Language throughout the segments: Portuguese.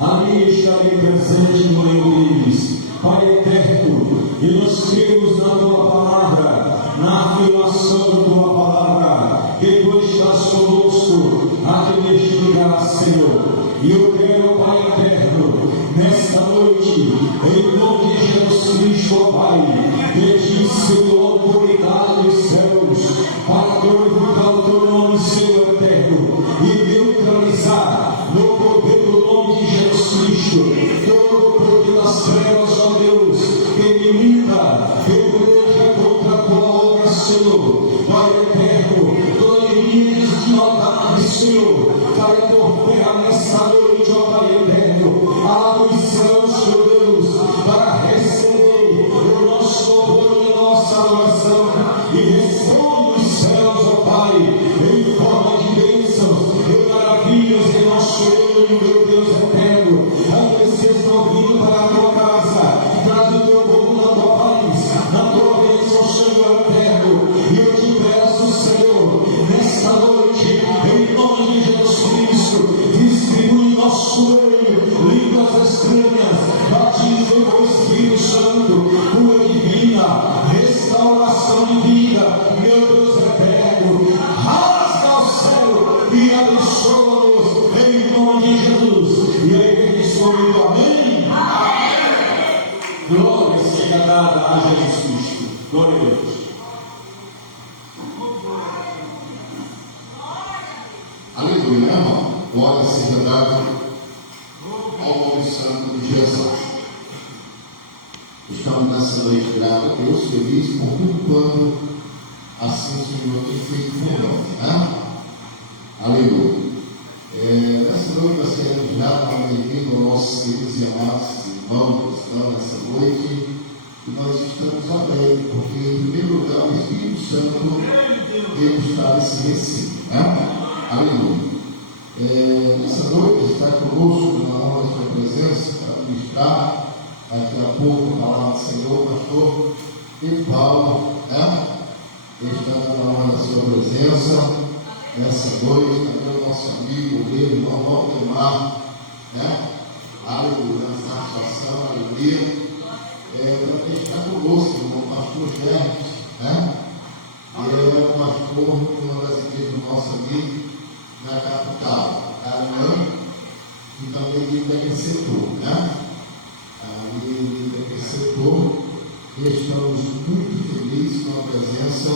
Ali estarei presente no meio deles. Pai, Jesus Cristo, ó Pai, pedi, Senhor, autoridade dos céus, para glorificar o teu nome, Senhor eterno, e neutralizar no poder do nome de Jesus Cristo todo o poder das trevas, ó Deus, que milita, peleja contra a tua obra, Senhor, Pai eterno, todo inimigo de maldade, Senhor, Pai, por terra nessa noite, ó Pai eterno, abre os céus, meu Deus, para receber o nosso louvor e a nossa adoração, e responde os céus, ó Pai, em forma de bênçãos e maravilhas em nosso meio, meu Deus eterno. Ainda estejam vindo para a tua casa, traz o teu povo na tua paz, na tua bênção, Senhor eterno. E eu te peço, Senhor, nesta noite, em nome de Jesus Cristo, distribui nosso meio, línguas estranhas, batismo com o Espírito Santo, cura divina, restauração de vida, meu Deus eterno, rasga o céu e abençoa-nos em nome de Jesus. E a igreja diz amém? Glória seja dada a Jesus Cristo. Glória a Deus. Aleluia, irmão. Glória seja dada ao nome santo de Jesus. Estamos nessa noite grato a Deus, feliz por tudo quanto assim o Senhor tem feito por nós, né? Aleluia. Nessa noite nós queremos dar uma bem-vinda aos nossos queridos e amados irmãos que estão nessa noite, e nós estamos alegres, porque em primeiro lugar o Espírito Santo ele está nesse recinto, né? Aleluia. Nessa noite está conosco na honra da sua presença para ministrar daqui a pouco a palavra do Senhor, pastor Pedro Paulo, né? Ele está na honra da sua presença nessa noite, também o nosso amigo, o meu irmão Valdemar, né? Aleluia, na satisfação, aleluia. Também está conosco o pastor Germes, né? Ele é o pastor de uma das igrejas do nosso amigo na capital, Aranã, e também de Bequecetor, né? Ali de Bequecetor, e estamos muito felizes com a presença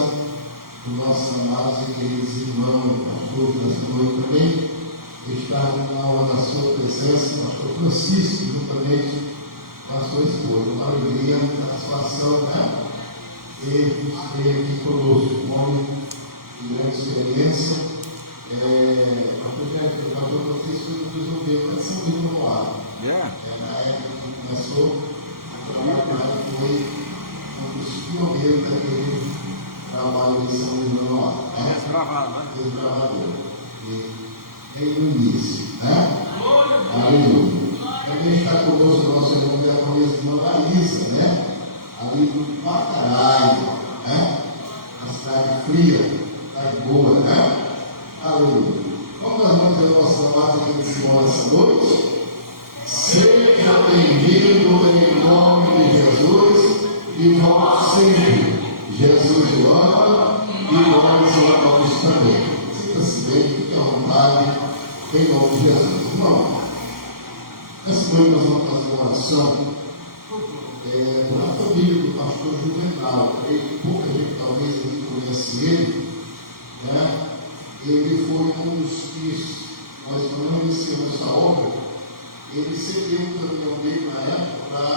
dos nossos amados e queridos irmãos, pastor nessa noite também, está na honra da sua presença, pastor Francisco, juntamente com a sua esposa. Uma alegria, satisfação, né? Ele aqui conosco, um homem de grande experiência. O pastor Francisco resolveu para São Luís do Moado. Na época que começou a trabalhar, foi um dos pioneiros daquele trabalho de São Luís do Moado. Desbravador. Desde o início, né? Aleluia. Também está conosco o nosso irmão e a irmã Laísa, né? Ali do Pacaraia, né? Uma cidade fria, cidade boa, né? Aleluia. Como nós vamos ver o nosso amado aqui nesse momento, essa noite? Seja bem-vindo em nome de Jesus e volte sempre. Jesus o ama e nós o amamos também. Sinta-se bem, fique à vontade, em nome de Jesus. Irmão, essa noite nós vamos fazer uma oração na família do pastor Juvenal. Pouca gente talvez aqui conhece ele, né? Ele foi um dos que nós quando iniciamos essa obra, ele cedeu o caminhão dele na época para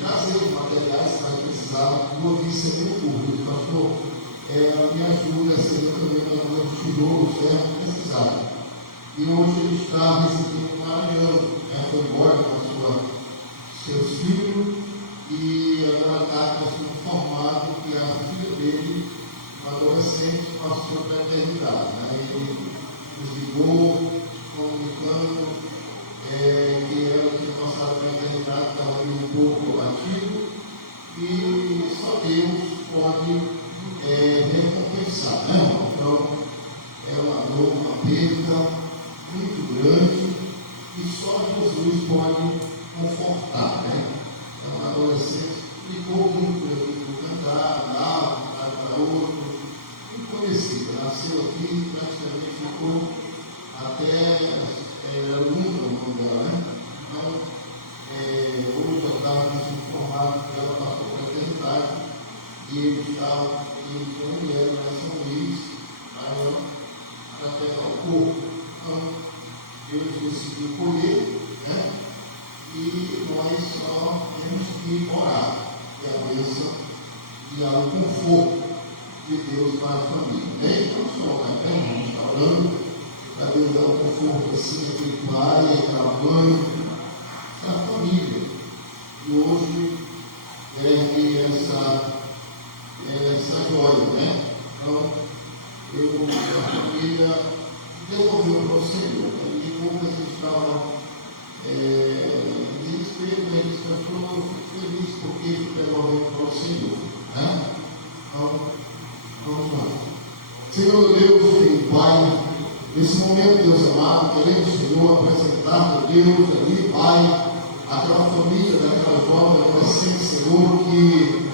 trazer os materiais que nós precisávamos do ofício do público. Pastor, me ajuda a ser também para nós tijolos, que precisava. E hoje ele está recebendo um Maranhão, foi embora com seus filhos, e agora está sendo formado que a filha dele, uma adolescente, passou para a eternidade. Ele nos ligou, comunicando que ela tinha passado para a eternidade, estava um pouco abatido, e só Deus pode recompensar, né? Então, é uma dor, uma perda muito grande, e só Jesus pode confortar, né? É uma adolescente que ficou muito cantar, para outro, muito conhecida, nasceu aqui, praticamente ficou até o nome dela, né? Então, hoje eu estava E eles vieram a São Luís para pegar o corpo. Então, Deus decidiu colher, né? E nós só temos que orar. E a bênção e o conforto de Deus para a família. Bem, não só, né? A gente está orando para Deus dar o conforto assim, aquele pai, aquela mãe, essa família. E hoje essa joia, né? Então, a família devolveu para o Senhor. E como a gente estava desespero, eles pastor, eu fico feliz porque devolveu para o Senhor. Né? Então, vamos lá. Senhor Deus, Filho, Pai, nesse momento, Deus amado, queremos, Senhor, apresentar a Deus ali, Pai, aquela família, daquela jovem adolescente, Senhor, que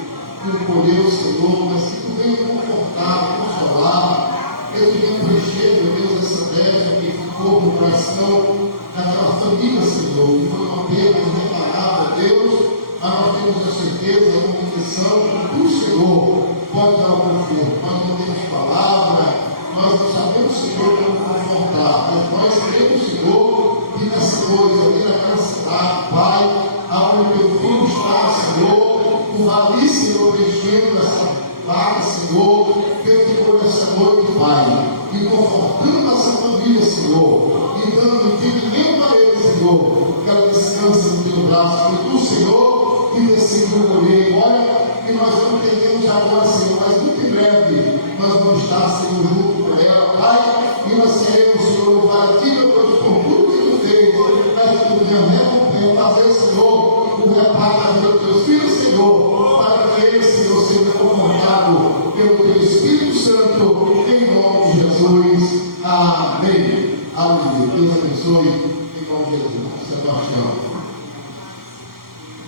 encolheu, Senhor, mas que tu veio confortar, consolar, Deus venha preencher, meu Deus, essa terra que ficou no coração daquela família, Senhor, que foi uma perda irreparável, Deus, mas nós temos a certeza, a convicção que o Senhor pode dar o conforto. Nós não temos palavra, nós não sabemos, Senhor, como confortar, mas nós temos, Senhor, que nessa noite, aqui naquela cidade, Pai, aonde teu filho está, Senhor, o vale, Senhor, mexendo nessa vaga, Senhor, pelo que foi nessa noite, Pai, e confortando essa família, Senhor, e dando entendimento a ele, Senhor, que ela descanse no teu braço, e tu, Senhor, que decidiu colher. Olha, que nós não entendemos agora, Senhor, mas muito em breve nós vamos estar, Senhor, junto com ela, Pai, e nós seremos, Senhor, para ti, meu Deus, por tudo que tu fez, para que tu venha recompensa, fazer, Senhor, o reparo da vida dos teus filhos, Senhor, para que eles, Senhor, sejam confortados pelo teu Espírito Santo, em nome de Jesus. Amém. Aleluia. Deus abençoe, em nome de Jesus. Sebastião.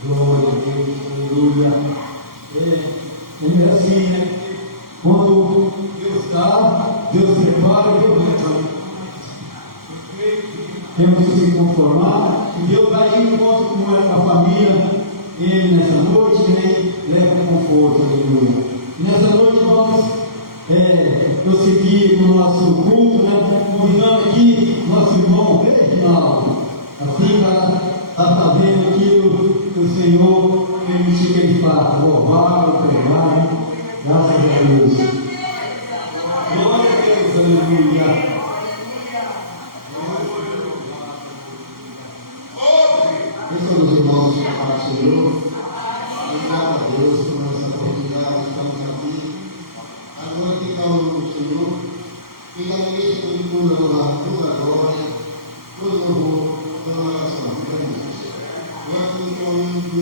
Glória a Deus, aleluia. É assim, né? Quando Deus dá, Deus prepara, Deus leva. Temos que se conformar, e Deus vai ir encontro com a família, ele nessa noite, ele leva um conforto, aleluia. Nessa noite vamos prosseguir com o nosso culto, né? Convidando aqui nosso irmão Reginaldo, assim está fazendo aquilo que o Senhor permitiu que ele faça, louvar, pregar, graças a Deus. Glória a Deus, aleluia. Pensa nos irmãos que para o Senhor, obrigado a Deus por essa oportunidade, estamos aqui. Agora que está o Senhor, e na igreja de toda a glória, todo o louvor, toda a oração. Nós estamos falando do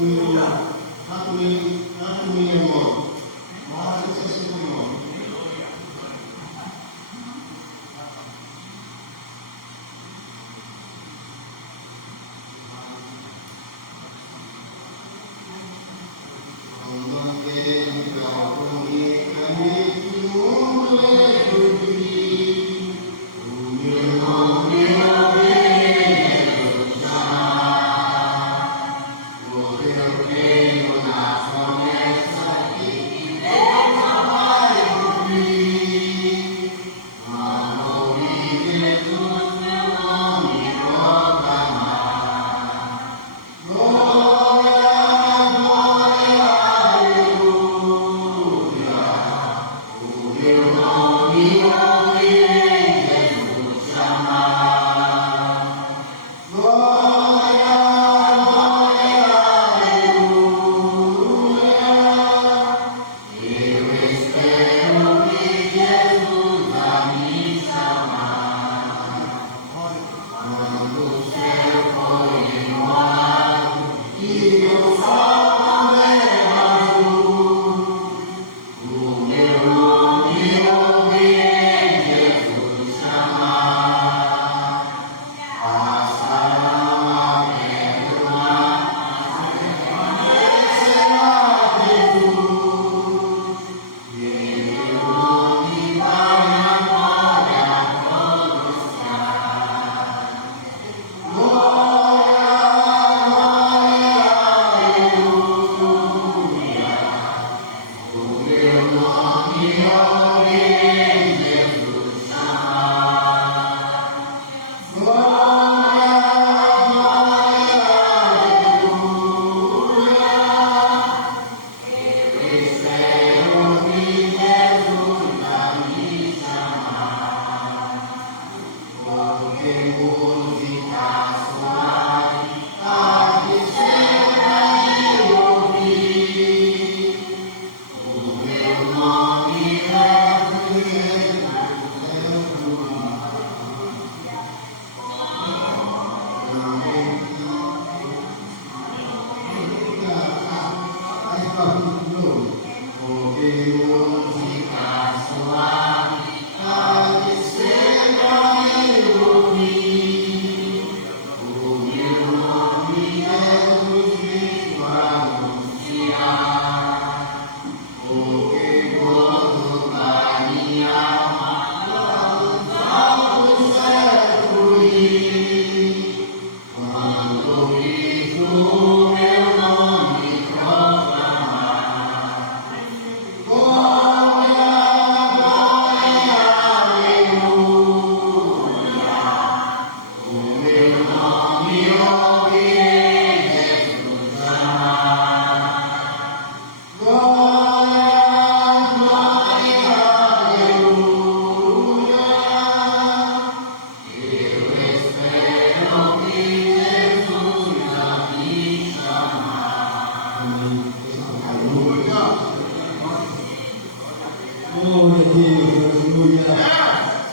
Deus, aleluia.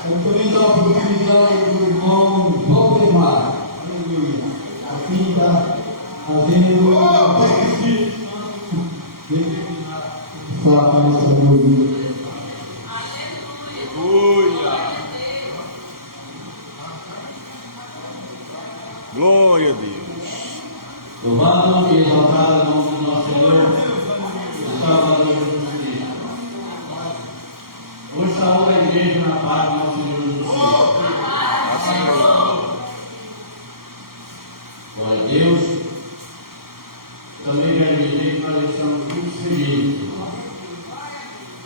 Eu também dou a oportunidade do irmão Valdemar, aleluia. Aqui está fazendo falar com a nossa aleluia. Glória a Deus. Louvado e exaltado o nome do nosso Senhor, o Salvador Jesus Cristo. Hoje saúde a igreja na paz do nosso Senhor Jesus Cristo. Glória a Deus. Também quero dizer que nós estamos muito felizes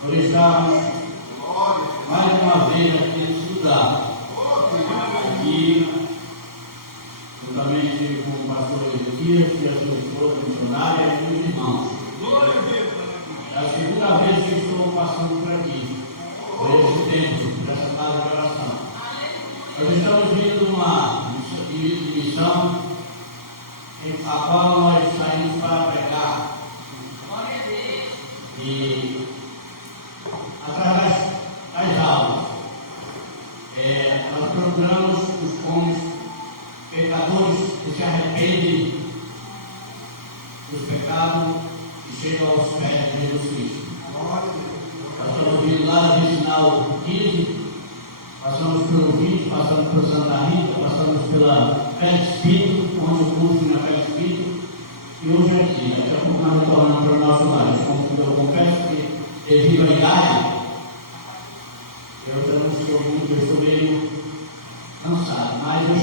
por estarmos mais uma vez aqui nesse lugar. Aqui, juntamente com o pastor Ezequias e a sua esposa missionária e os irmãos. É a segunda vez que estou passando por aqui, por esse tempo, nessa casa de oração. Nós estamos vindo de uma missão a qual nós saímos para pregar. E através das aulas, nós procuramos os bons pecadores que se arrependem dos pecados e chegam aos pés de Jesus Cristo. Nós estamos vindo lá no sinal 15, passamos pelo 20, passamos pelo Santa Rita, passamos pela Fé Espírito, onde o curso na Fé Espírito, e hoje aqui, daqui a pouco nós retornamos para o nosso lar. Eu confesso que, devido à idade, eu estou meio cansado, mas eu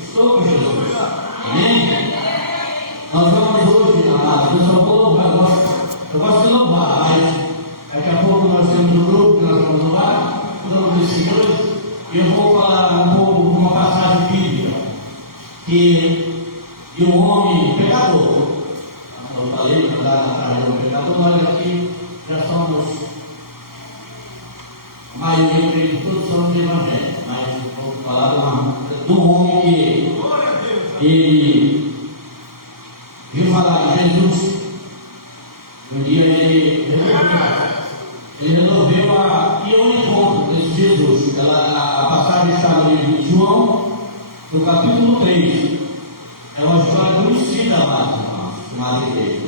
estou com Jesus. Amém? Nós vamos hoje, amados, eu só vou louvar, eu gosto de louvar, mas daqui a pouco nós temos um grupo que nós vamos louvar, todos esses dois, e eu vou falar um pouco de uma passagem bíblica, que de um homem pecador. Eu falei que lá atrás de um pecador, mas aqui já somos, a maioria de todos somos evangélicos, mas vou falar de um homem que ele viu falar de Jesus. Um dia ele resolveu ir ao encontro desse Jesus. A passagem está no livro de João, no capítulo 3. É uma história conhecida lá, chamada igreja.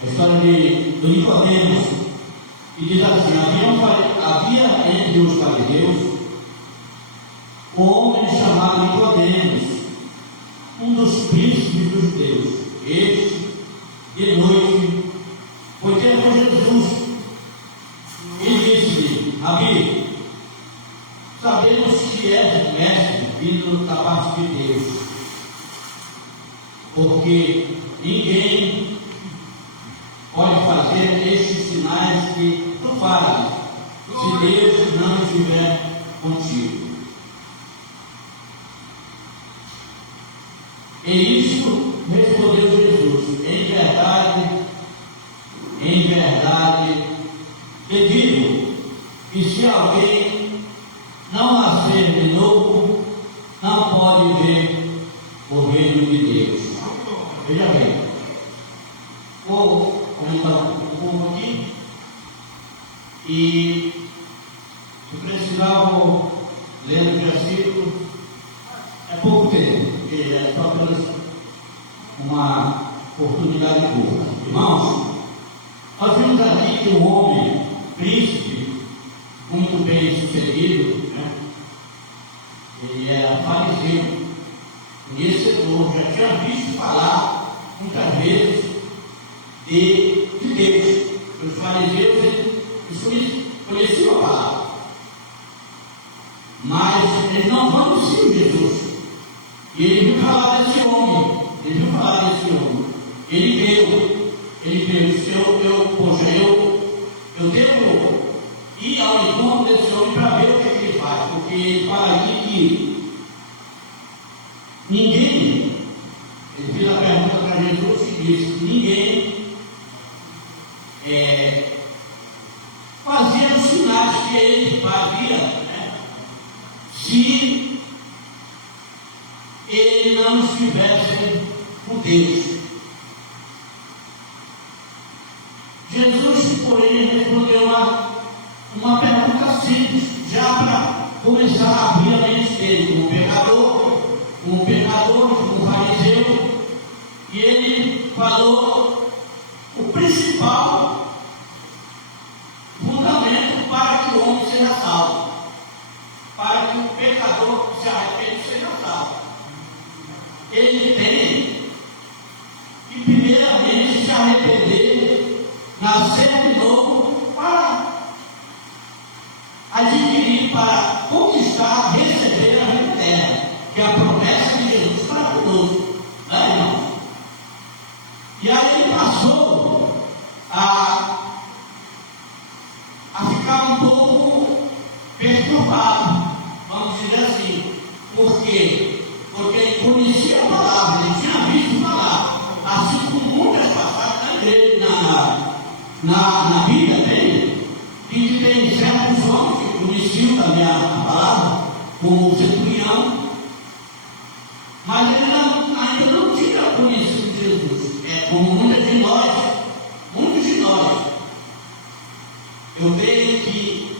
A história do Nicodemos, que diz assim: havia entre os fariseus um homem chamado Nicodemos, um dos príncipes dos judeus. Este, de noite, foi ter com Jesus e disse-lhe: Rabi, sabemos que és mestre vindo da parte de Deus, porque ninguém pode fazer estes sinais que tu fazes, se Deus não estiver contigo. E isto respondeu Jesus: em verdade, te digo que se alguém não nascer de novo, não pode ver o reino de Deus. Veja bem, vou comentar um pouco aqui, e eu precisava ler o versículo. É pouco tempo, porque é só uma oportunidade boa. Irmãos, nós vimos aqui que um homem, príncipe, muito bem sucedido, né? Ele era fariseu, conhecedor, já tinha visto falar muitas vezes de Deus. Os fariseus, eles conheciam a palavra, mas eles não conheciam Jesus. E ele viu falar desse homem, ele creu, se eu devo ir ao encontro desse homem para ver o que ele faz, porque ele fala aqui que ninguém, ele fez a pergunta para Jesus e disse: ninguém fazia os sinais que ele fazia, né, se ele não estivesse com Deus. Jesus, porém, respondeu uma uma pergunta simples, já para começar a abrir a mente dele, um pecador, um fariseu, e ele falou o principal fundamento para que o homem seja salvo, para que o pecador se arrepende e seja salvo. Ele tem que primeiramente se arrepender, nascer de novo, para adquirir, para conquistar, receber a vida eterna, que é a promessa de Jesus para conosco. Irmão? E aí ele passou a ficar um pouco perturbado, vamos dizer assim. Por quê? Porque ele conhecia a palavra, ele tinha visto a palavra, assim como muitas passagens na igreja, na Bíblia tem, que tem certos homens que conheciam também a palavra, como o centurião, mas ele ainda não tinha conhecido Jesus, como muitos de nós. Eu creio que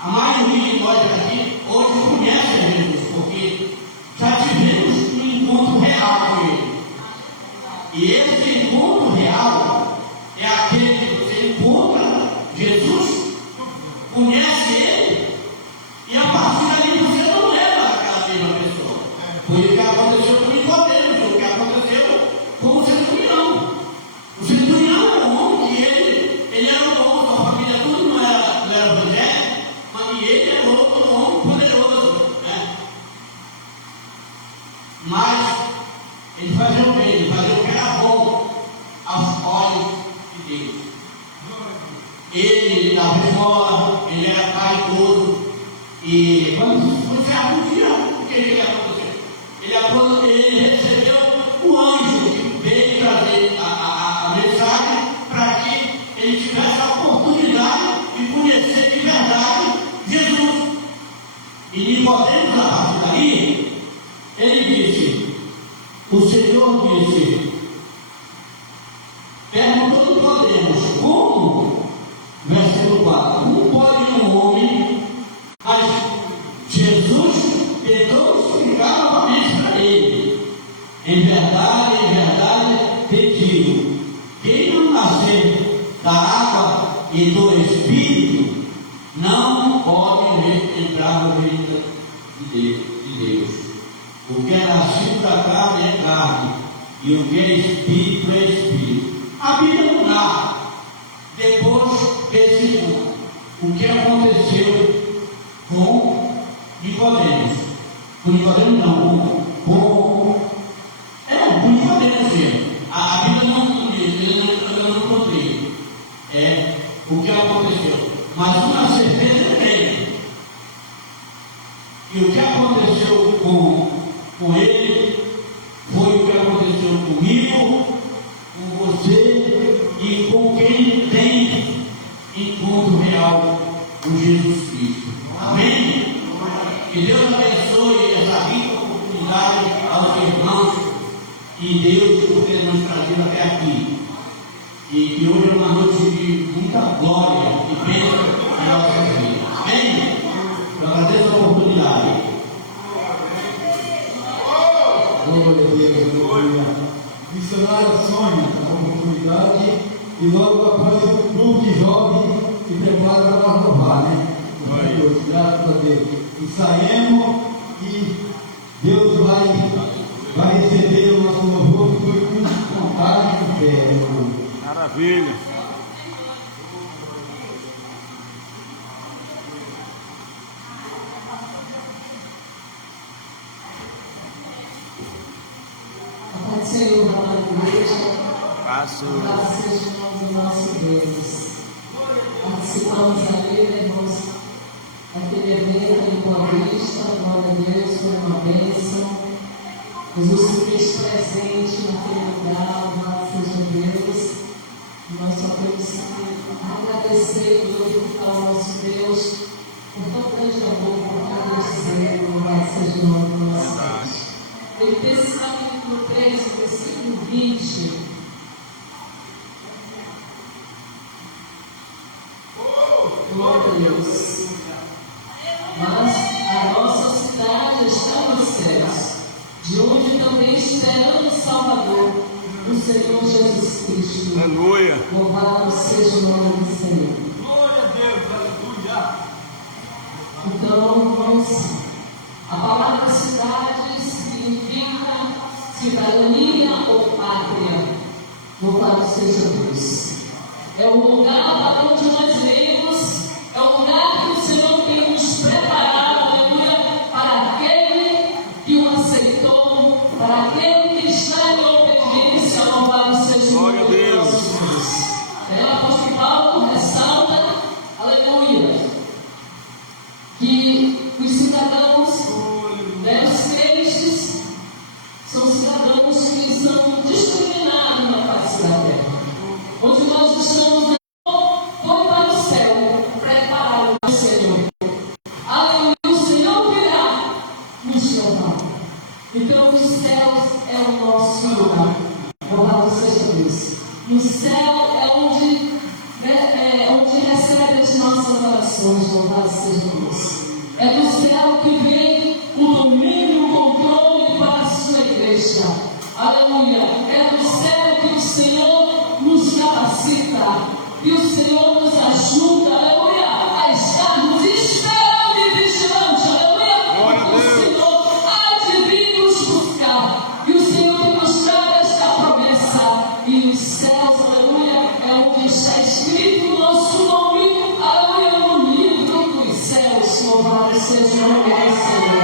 a maioria de nós aqui hoje conhece a Jesus, porque já tivemos um encontro real com Ele. E esse encontro real é aquele que você encontra Jesus, conhece Ele, e a partir dali você não leva aquela mesma pessoa. Foi o que aconteceu com Nicodemo, foi o que aconteceu com o centurião. O centurião era um homem que ele era um homem, sua família tudo não era evangélico, mas ele era um homem poderoso, né? Mas ele fazia o bem, ele fazia o que era bom aos olhos de Deus. Ele dava esmola, ele era caridoso. E quando você acudia, o que ele aconteceu? Ele recebeu o anjo que veio trazer a mensagem para que ele tivesse a oportunidade de conhecer de verdade Jesus. E Nicodemo, a partir daí, ele disse, o Senhor disse, perguntou Nicodemos, como? Versículo 4, como pode um homem, mas Jesus tentou explicar novamente para ele. Em verdade, te digo, quem não nascer da água e do Espírito, não pode entrar no reino de Deus. O que é nascido da carne é carne, e o que é Espírito é Espírito. A Bíblia não dá. Depois desse ponto, o que aconteceu com Nicodemos? Com Nicodemos não, com Nicodemos mesmo. A Bíblia não diz, eu não encontrei. O que aconteceu. Mas uma certeza tem. E o que aconteceu com ele foi o que aconteceu comigo, com você e com quem tem encontro real com Jesus Cristo. Amém? Que Deus abençoe essa rica oportunidade aos irmãos e Deus por ter nos trazido até aqui. E que hoje é uma noite de muita glória e bênção na nossa vida. Amém? Eu agradeço a oportunidade. Glória a Deus, aleluia. Missionária Sônia, a oportunidade, e logo após o grupo de jovens que prepara para louvar, né? Glória a Deus, graças a Deus. E saímos e Deus vai receber o nosso louvor com vontade e com fé, irmão. Maravilha. A paz do Senhor, amada igreja, Passo. graças sejam do nosso Deus. Participamos ali, né, irmãos, daquele evento em Boa Vista, glória a Deus, foi uma bênção. Jesus se fez presente naquele lugar, graças a Deus. Nós só temos que agradecer e glorificar o nosso Deus por tão grande amor, por tão grande zelo, graças a Deus. Ele disse no capítulo 3, versículo 20, Glória a Deus. Mas a nossa cidade está nos céus, de onde também esperamos o Salvador, o Senhor Jesus Cristo. Aleluia. Louvado seja o nome do Senhor. Glória a Deus, aleluia. Então, irmãos, a palavra cidade significa cidadania ou pátria. Louvado seja Deus. É o lugar para onde nós vemos, é o lugar que o Senhor tem nos preparado, aleluia, para aquele que o aceitou, para aquele que está em obediência. Louvado seja o nome de Deus. É, o apóstolo Paulo ressalta, aleluia, que os cidadãos, os crentes, são cidadãos que são discriminados na face da terra, onde nós estamos foi para o céu, preparar o Senhor. Aleluia, o Senhor virá nos levar. Então, os céus é o nosso lugar. Louvado seja Deus. No céu é onde recebe as nossas orações. Louvado seja Deus. É do céu que vem o domínio, o controle para a sua igreja. Aleluia. É do céu que o Senhor nos capacita, que o Senhor nos ajuda, aleluia, a estarmos esperando e vigilantes, aleluia, porque o Senhor há de vir nos buscar, e o Senhor tem nos dado esta promessa, e os céus, aleluia, é onde está escrito o nosso nome, aleluia, no livro dos céus. Louvado seja o nome do Senhor.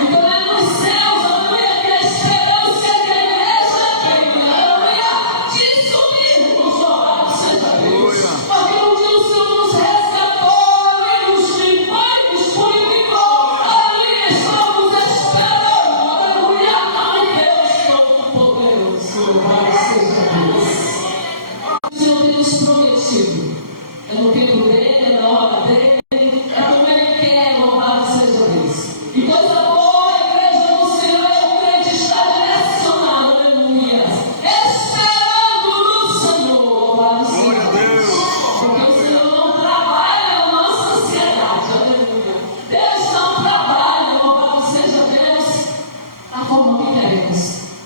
Então é nos céus, aleluia, que a esperança que a igreja tem, aleluia, de subirmos. Louvado seja Deus. Porque um dia o Senhor nos resgatou, aleluia, nos limpou e nos purificou, aleluia, estamos esperando, aleluia, ao Deus Todo-Poderoso. Louvado seja Deus. O Senhor tem nos prometido, é no tempo dele, é na hora dele, é como ele quer. Louvado seja Deus. E coisa boa, a igreja do Senhor é o crente está direcionado, aleluia, esperando no Senhor. Louvado seja Deus. Porque o Senhor não trabalha na nossa sociedade, aleluia. Deus não trabalha, louvado seja Deus, da forma que queremos,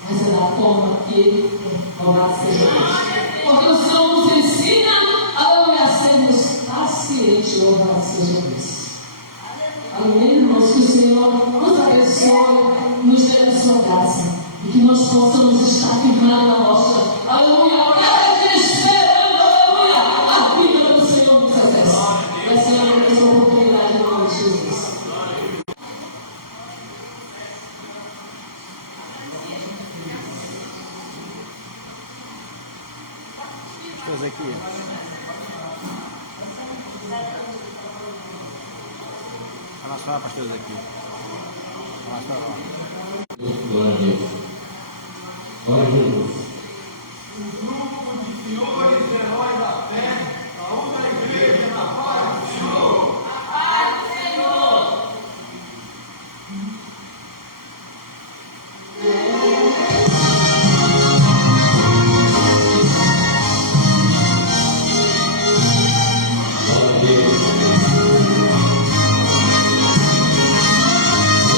mas é da forma que Ele quer. Louvado seja Deus. Porque o Senhor nos ensina, aleluia, a sermos pacientes. Louvado seja Deus. Aleluia, irmãos, que o Senhor nos abençoe, nos dê a sua graça e que nós possamos estar firmados na rocha. Aleluia, cada dia esperando, aleluia, a vida do Senhor nos exerce. Vai ser uma grande oportunidade em nome de Jesus. Pastor Ezequiel. Fala só, pastor Ezequiel. Fala só. Glória a Deus. Glória a Deus. Glória a Deus.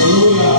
Aleluia.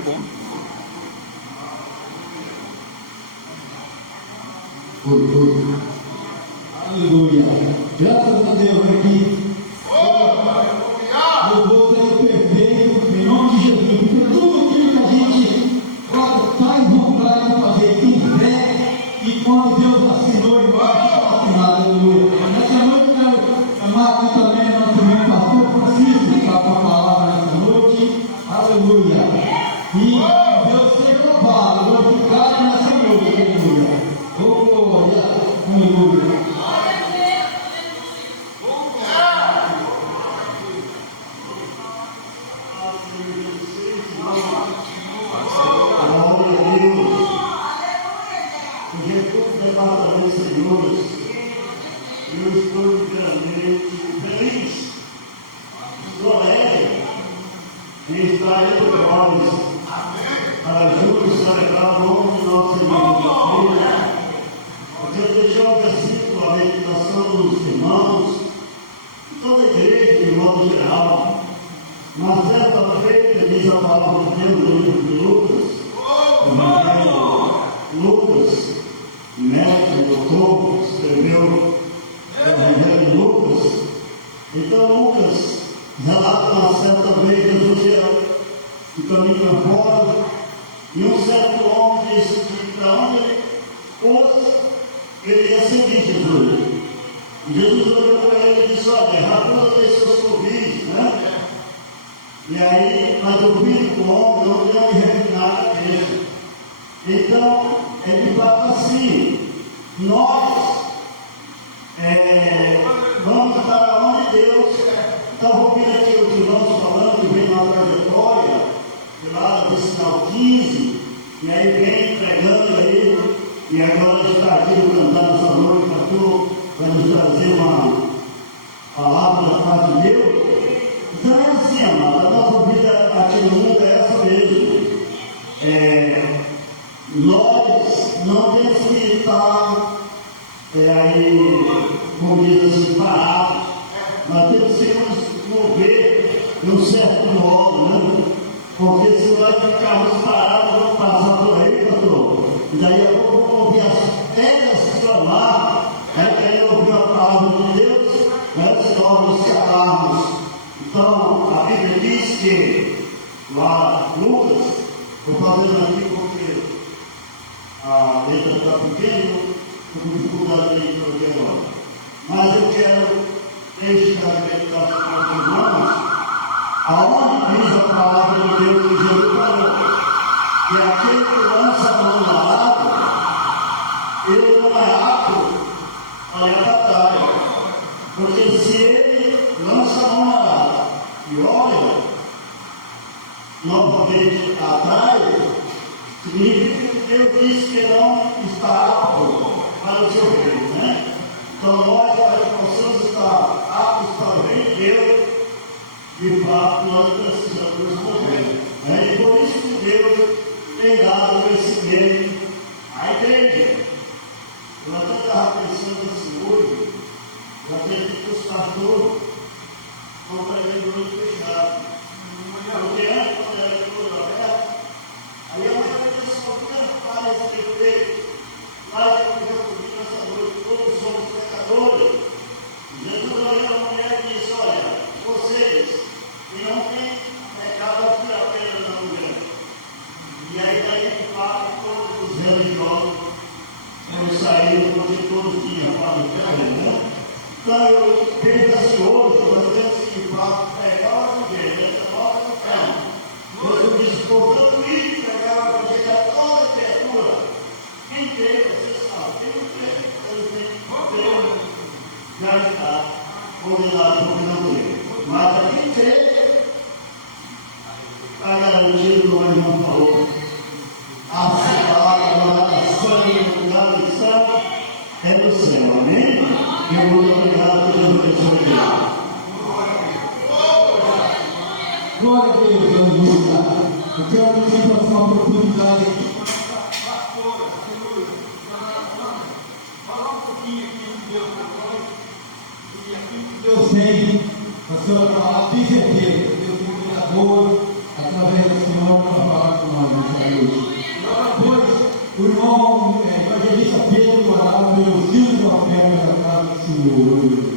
ficou bom. Aleluia. Graças a Deus aqui. Eu vou ser perfeito em nome de Jesus. Porque tudo aquilo que a gente faz vontade de fazer em fé e quando Deus assinou e vai assinado. Aleluia. Nessa noite eu quero chamar aqui também o nosso pastor Francisco para a palavra nessa noite. Aleluia. E Deus seja louvado, glorificado nessa noite. Aleluia. Oh, glória. Aleluia. Eu estou inteiramente feliz, alegre de estar entre nós para juntos celebrar o nome de nosso Senhor Jesus. Eu deixou o versículo, a meditação dos irmãos, de toda a igreja, de modo geral. Na certa feita, diz a palavra de Deus no livro de Lucas, Lucas, mestre, doutor, escreveu o Evangelho de Lucas. Então Lucas relata uma certa vez Jesus ia de caminho fora e um certo homem disse que para onde ele fosse, ele ia seguir Jesus. Jesus olhou para ele e disse: olha, raposa tem seus covis, né? E aí, mas o filho do homem não deu refinar a igreja. Então, ele fala assim: nós vamos para onde Deus está ouvindo aqui os irmãos falando, que vem na trajetória, de lá do sinal 15, e aí vem pregando aí, e agora está aqui cantando essa noite, pastor, vai nos trazer uma palavra da parte de Deus. Então é assim, amado, a nossa vida aqui no mundo é essa mesmo. Nós não temos que estar aí, como diz assim, parados. Nós temos que nos mover em um certo modo, né? Porque se nós ficarmos parados, vamos passar por aí, pastor. E daí a pouco vamos ouvir as pedras clamar, aí ouvir a palavra de Deus, antes de nós nos calarmos. Então, a Bíblia diz que, lá Lucas, estou fazendo aqui porque a letra está pequena, estou com dificuldade de ler agora. Mas eu quero deixar a meditação para os irmãos, aonde diz a palavra de Deus que Jesus falou, que aquele que lança a mão na água, ele não é apto a ir à batalha, porque se ele lança a mão na água e olha novamente atrás, significa que Deus diz que não está apto para o seu reino, né? Então nós, para que possamos estar aptos para o reino de Deus, de fato nós precisamos nos mover, né? E por isso que Deus tem dado esse bem à igreja. Eu até estava pensando assim hoje, eu acredito que os pastores estão pregando muito fechado. Porque antes, quando era tudo aberto, aí a maioria das pessoas faz respeito. Mas eu resolvi nessa noite, todos somos pecadores. Jesus olhou a mulher e disse: olha, vocês que não têm pecado aqui apenas na mulher. E aí daí de fato todos os religiosos não saíram porque todos tinham para o carro. Então eu penso assim, hoje nós temos que de fato pegar o evangelho, essa nova do carro. Jesus disse: portanto, isso, pegar o evangelho a toda a criatura. Quem crê, você sabe, quem não crê, Deus já está condenado por não crer. Mas a quem crê, está garantido, como o irmão falou, a palavra da sangue, lugar de sangue, é do céu, amém? E muito obrigado por Deus abençoe. Glória a Deus, aleluia. Eu quero dizer para uma oportunidade. Falar um pouquinho aqui de Deus para nós. E aquilo que Deus tem, a senhora falar, tem certeza. Deus tem cuidador, através do Senhor, para falar com nós. Depois, o irmão evangelista Pedro Moral, meu filho de oferta da casa do Senhor.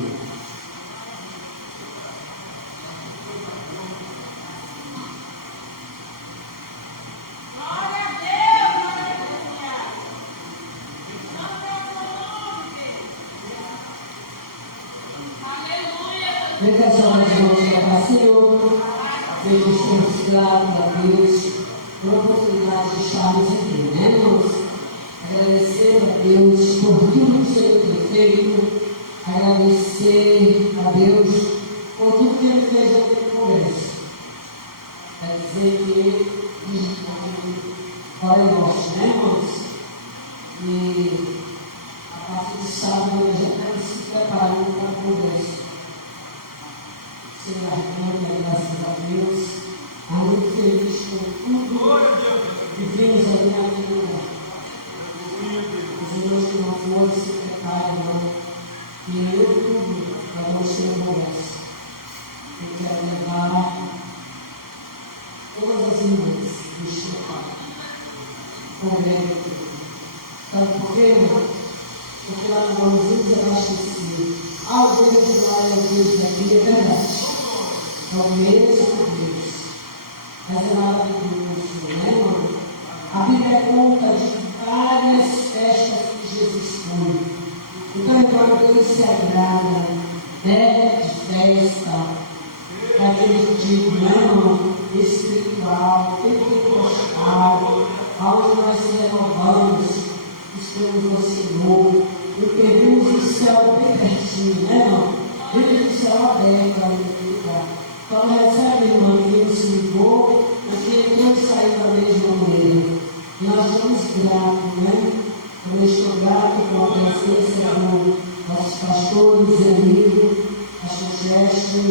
Veja só as mãos para o Senhor, veja os seus gratos a Deus, por a oportunidade de estarmos aqui, né, irmãos? Agradecer a Deus por tudo que o Senhor tem feito, agradecer a Deus por tudo que Ele fez aqui no Congresso. Quer dizer que agora é nosso, né, irmãos? E a partir de sábado a gente está se preparando para o Congresso. Senhor, graças a Deus, muito feliz com tudo que vimos ali naquele lugar. Os irmãos que não foram se preparam, e eu tudo para você no Congresso. Eu quero levar todas as irmãs deste local, congrego tudo. Sabe por quê, irmão? Porque lá no Brasil eu abasteci. Ah, o Deus de lá é o Deus daqui, é verdade. É o mesmo Deus. Mas é maravilhoso, né, irmão? A Bíblia conta de várias festas que Jesus foi. Então, irmão, Deus se agrada, né, de festa, daquele tipo, né, irmão? Espiritual, pentecostal, onde nós se renovamos, estamos no Senhor, e perdemos o céu bem pertinho, né, irmão? Temos o céu aberto ali no lugar. Então, recebe, irmão, que Deus se ligou, porque Deus saiu da mesma maneira. E nós somos gratos, né? Eu estou grato com a presença dos nossos pastores e amigos, pastor Gesto,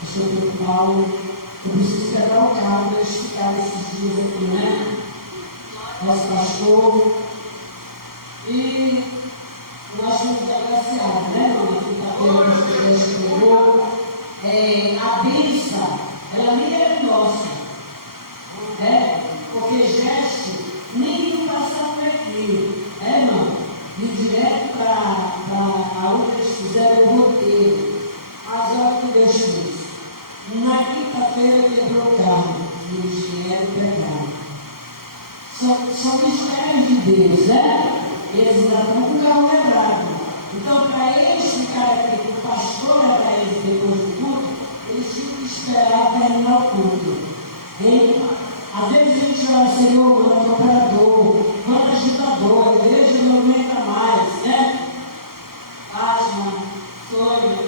pastor Pedro Paulo. Eu preciso pegar o carro para explicar esses dias aqui, né? Nosso pastor. E nós somos agraciados, né, irmão? Quinta-feira, o pastor Gesto pegou. A bênção, ela nem é nossa, né? Porque gesto nem passar por aqui, né, irmão? E direto para onde eles fizeram o roteiro, as horas que Deus fez. Na quinta-feira quebrou o carro, e eles vieram pegar. São mistérios de Deus, né? Eles ainda estão com o carro quebrado. Então, para eles ficarem aqui, que o pastor levar eles depois do culto, eles tinham que esperar terminar o culto. Às vezes a gente fala, Senhor, manda operador, manda ajudador, a igreja não aguenta mais, né? Fátima, Sônia,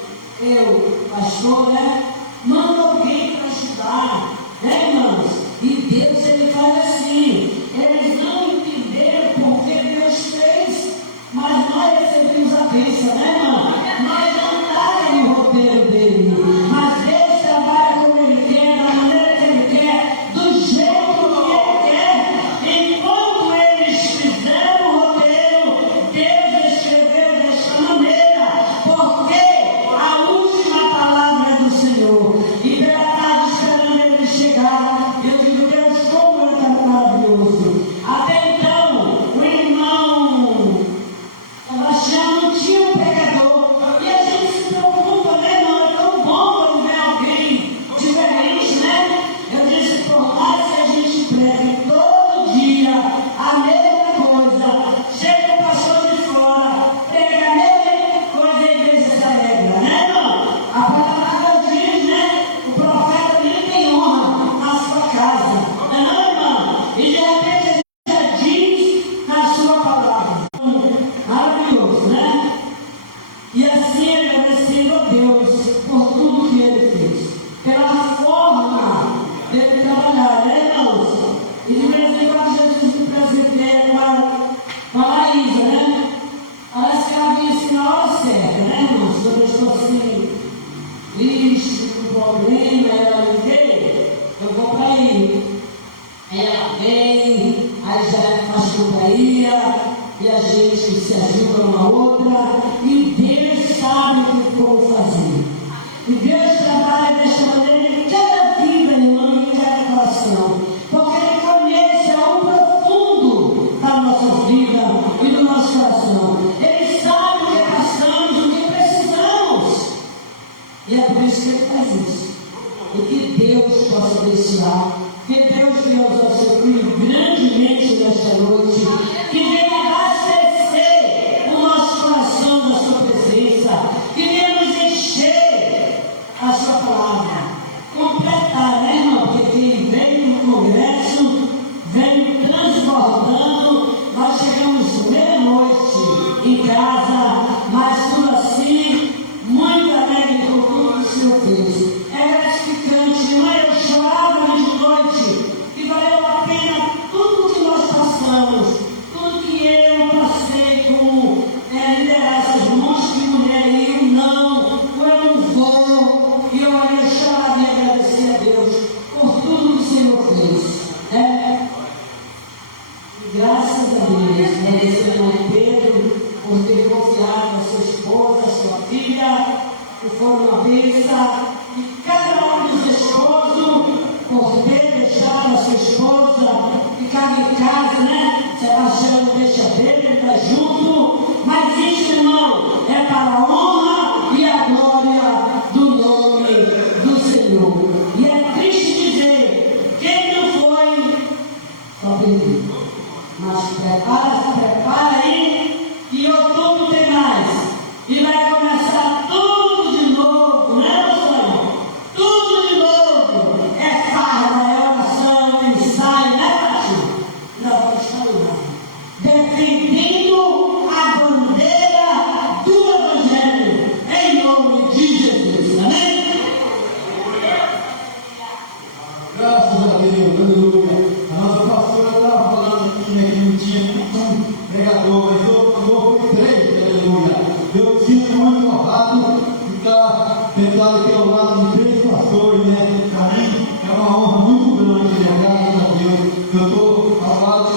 eu, pastor, né? Manda alguém para ajudar, né, irmãos? E Deus, Ele faz assim. Eles não entenderam porque Deus fez, mas nós recebemos a bênção, né, irmão? Nós não estamos no roteiro dele, mas Deus trabalha como Ele quer, da maneira que Ele quer, do jeito que Ele quer. Enquanto eles fizeram o roteiro, Deus escreveu desta maneira, porque a última palavra é do Senhor. E pela tarde, esperando Ele chegar, eu digo, Deus, como Ele está maravilhoso. Até então, o irmão Sebastião não tinha um pregador. E a gente se preocupa, né, irmão? É tão bom quando vem alguém diferente, né? Eu disse, por mais que a gente pregue todo dia a mesma coisa, chega o pastor de fora, prega a mesma coisa, a igreja se alegra, né, irmão? A palavra diz, né? O profeta nem tem honra na sua casa, não é, irmão? E de repente já diz na sua palavra. Maravilhoso, né? E assim agradecendo a Deus por tudo que Ele fez, pela forma dele trabalhar, né, irmãos? E de vez em quando Jesus me presenteia com a Laísa, né? Parece que ela disse na hora certa, né, irmãos? Quando eu estou assim, triste, com problema, ela me vê, eu vou para aí. Ela vem, aí já faz companhia, e a gente se ajuda uma outra, e Deus sabe o que como fazer. E Deus trabalha desta maneira em cada vida, irmão, em cada coração. Porque Ele conhece E é por isso que ele faz isso. E que Deus possa abençoar, que Deus venha usar o seu filho grandemente nesta noite, que venha abastecer o nosso coração da sua presença, que venha nos encher a sua palavra, completar, né, irmão? Porque quem vem no congresso vem transbordando. Nós chegamos meia-noite em casa, mas tudo assim, muito alegre com tudo que o Senhor fez. É gratificante, não é? Eu chorava de noite, que valeu a pena tudo que nós passamos, tudo que eu passei com liderar essas montes de mulheres, e eu não vou, e eu ali chorava e agradecer a Deus por tudo que o Senhor fez. Graças a Deus, esse irmão Pedro, por ter confiado a sua esposa, a sua filha, que foram uma bênção, e cada um dos esposos, por ter deixado a sua esposa ficar em casa, né? Sebastião não deixa dele, ele está junto, mas isso, irmão, é para a honra e a glória do nome do Senhor. E é triste dizer, quem não foi, só perdeu. Mas prepara aí, e outubro tem mais. E vai começar tudo de novo, né, pastor? Tudo de novo. É farda, é oração, é ensaio, né, pastor? Nós vamos estar lá, defendendo a bandeira do Evangelho, em nome de Jesus, amém? Graças a Deus, aleluia. A nossa pastora estava falando aqui, né, que não tinha um pregador, mas eu fui três, aleluia. Eu sinto muito honrado de estar sentado aqui ao lado de três pastores, né? Para mim é uma honra muito grande, né? Graças a Deus. Eu estou ao lado.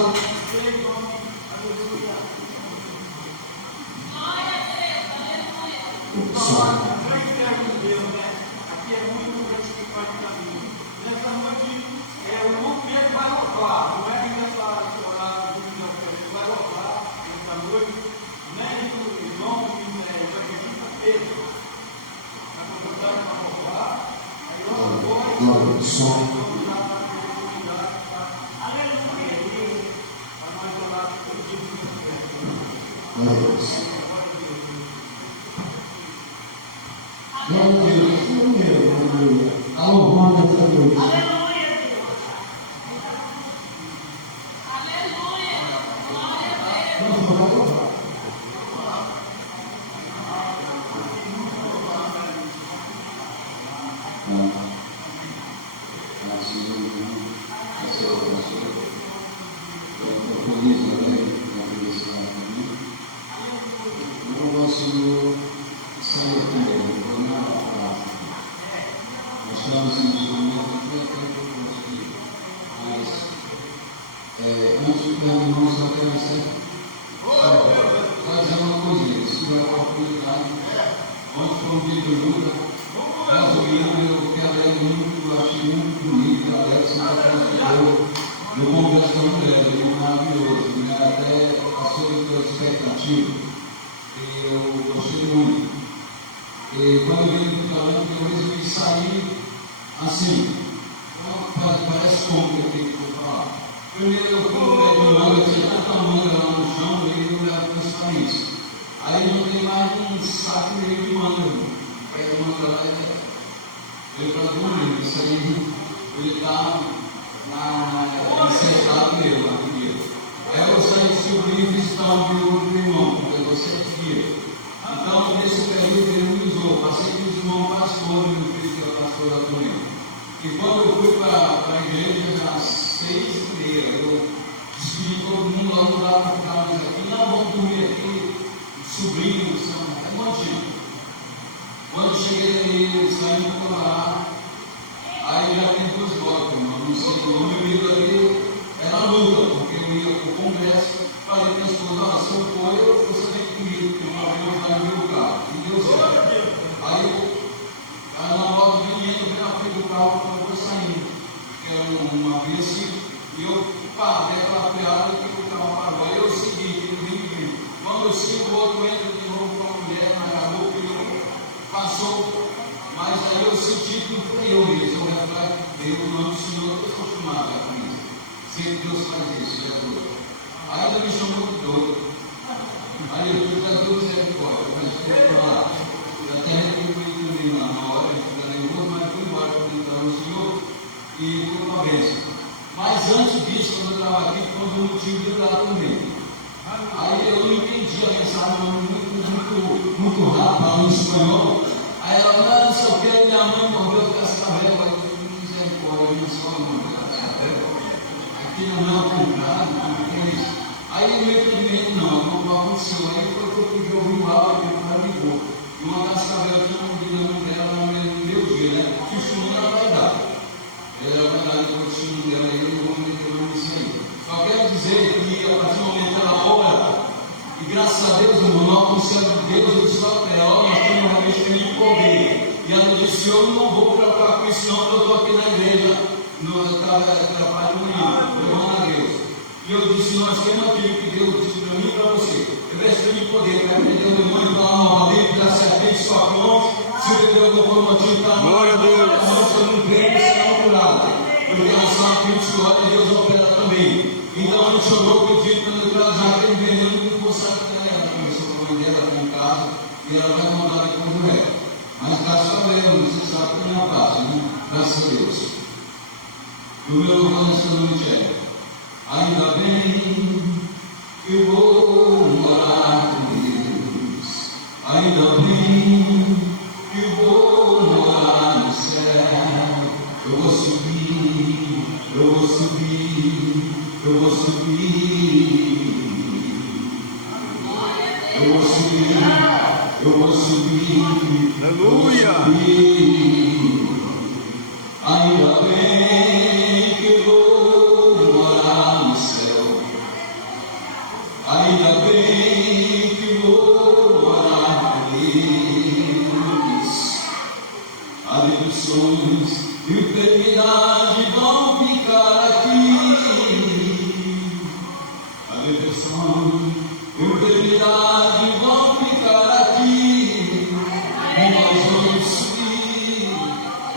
Glória ao som. Glória a Deus. Glória a Deus, aleluia. A louvando essa noite. Quando eu sigo o outro entra de novo com a mulher, acabou que passou mais eu senti que não foi eu mesmo, eu falei, o nome do Senhor, eu estou acostumado com isso. Sempre Deus faz isso, é doido. Ainda me chamou de doido. Aí eu fui para Deus misericórdia, mas fui para lá. Já até retribuído também lá na hora, fica nervoso, mas fui embora para entrar no Senhor e fui uma bênção. Mas antes disso, quando eu estava aqui, quando eu não tinha ido lá também. Aí eu não entendi a mensagem muito rápido, em espanhol. Aí ela, não sei o que, minha mãe morreu com essa régua, misericórdia, eu só não. Aqui não é o contrário, não é isso. Aí eu meio que não aconteceu. Aí foi que eu pedi ouvir o áudio e ela ligou. E uma das cabelas tinha ouvido a mãe dela no meu dia, né? Testemunho ela vai dar. Ela vai dar o testemunho dela e eu não vou meter mais isso aí. Só quero dizer que a partir do momento que ela ora, e graças a Deus, irmão, nós conhecemos Deus, eu disse para ela, nós temos realmente que poder. E ela disse, eu não vou preocupar com isso não, porque eu estou aqui na igreja, no trabalho manhã, louvando a Deus. E eu disse, nós temos aquilo que Deus disse para mim e para você. Eu peço de poder, para que Deus demônio para uma nova dele, para se atente sua mão, se beber algum motivo para glória a Deus. Você não crê, será curado. Porque a nossa espiritual de Deus opera também. Então ele chorou pedindo para eu trazer aquele veneno que você quer. Começou com a mãe dela, com o caso, e ela vai mandar ele como é. Mas graças a Deus, você sabe que não é fácil, né? Graças a Deus. O meu louvor nessa noite é: ainda bem que eu vou morar com Deus. Ainda bem que eu vou morar no céu. Eu vou subir, eu vou subir, eu vou subir. Eu vou subir, eu vou subir. Aleluia! Ainda bem que eu vou morar no céu. Ainda bem que eu vou morar com Deus. As depressões e enfermidade vão ficar aqui. A depressão e enfermidade vão ficar aqui. Nós vamos subir,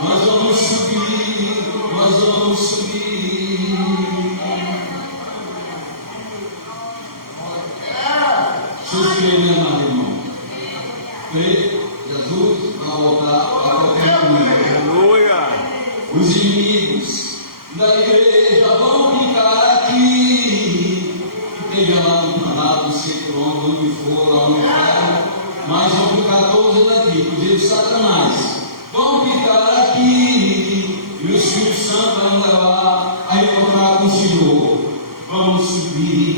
nós vamos subir, nós vamos subir. Subir, meu irmão. Jesus vai voltar a qualquer momento. Aleluia! Os inimigos da igreja vão ficar aqui. Esteja lá no Planalto, Centro, onde for, lá no lugar, mas vão ficar todos aqui, por jeito de Satanás. Vão ficar aqui. E o Espírito Santo vai nos levar a encontrar com o Senhor. Vamos subir,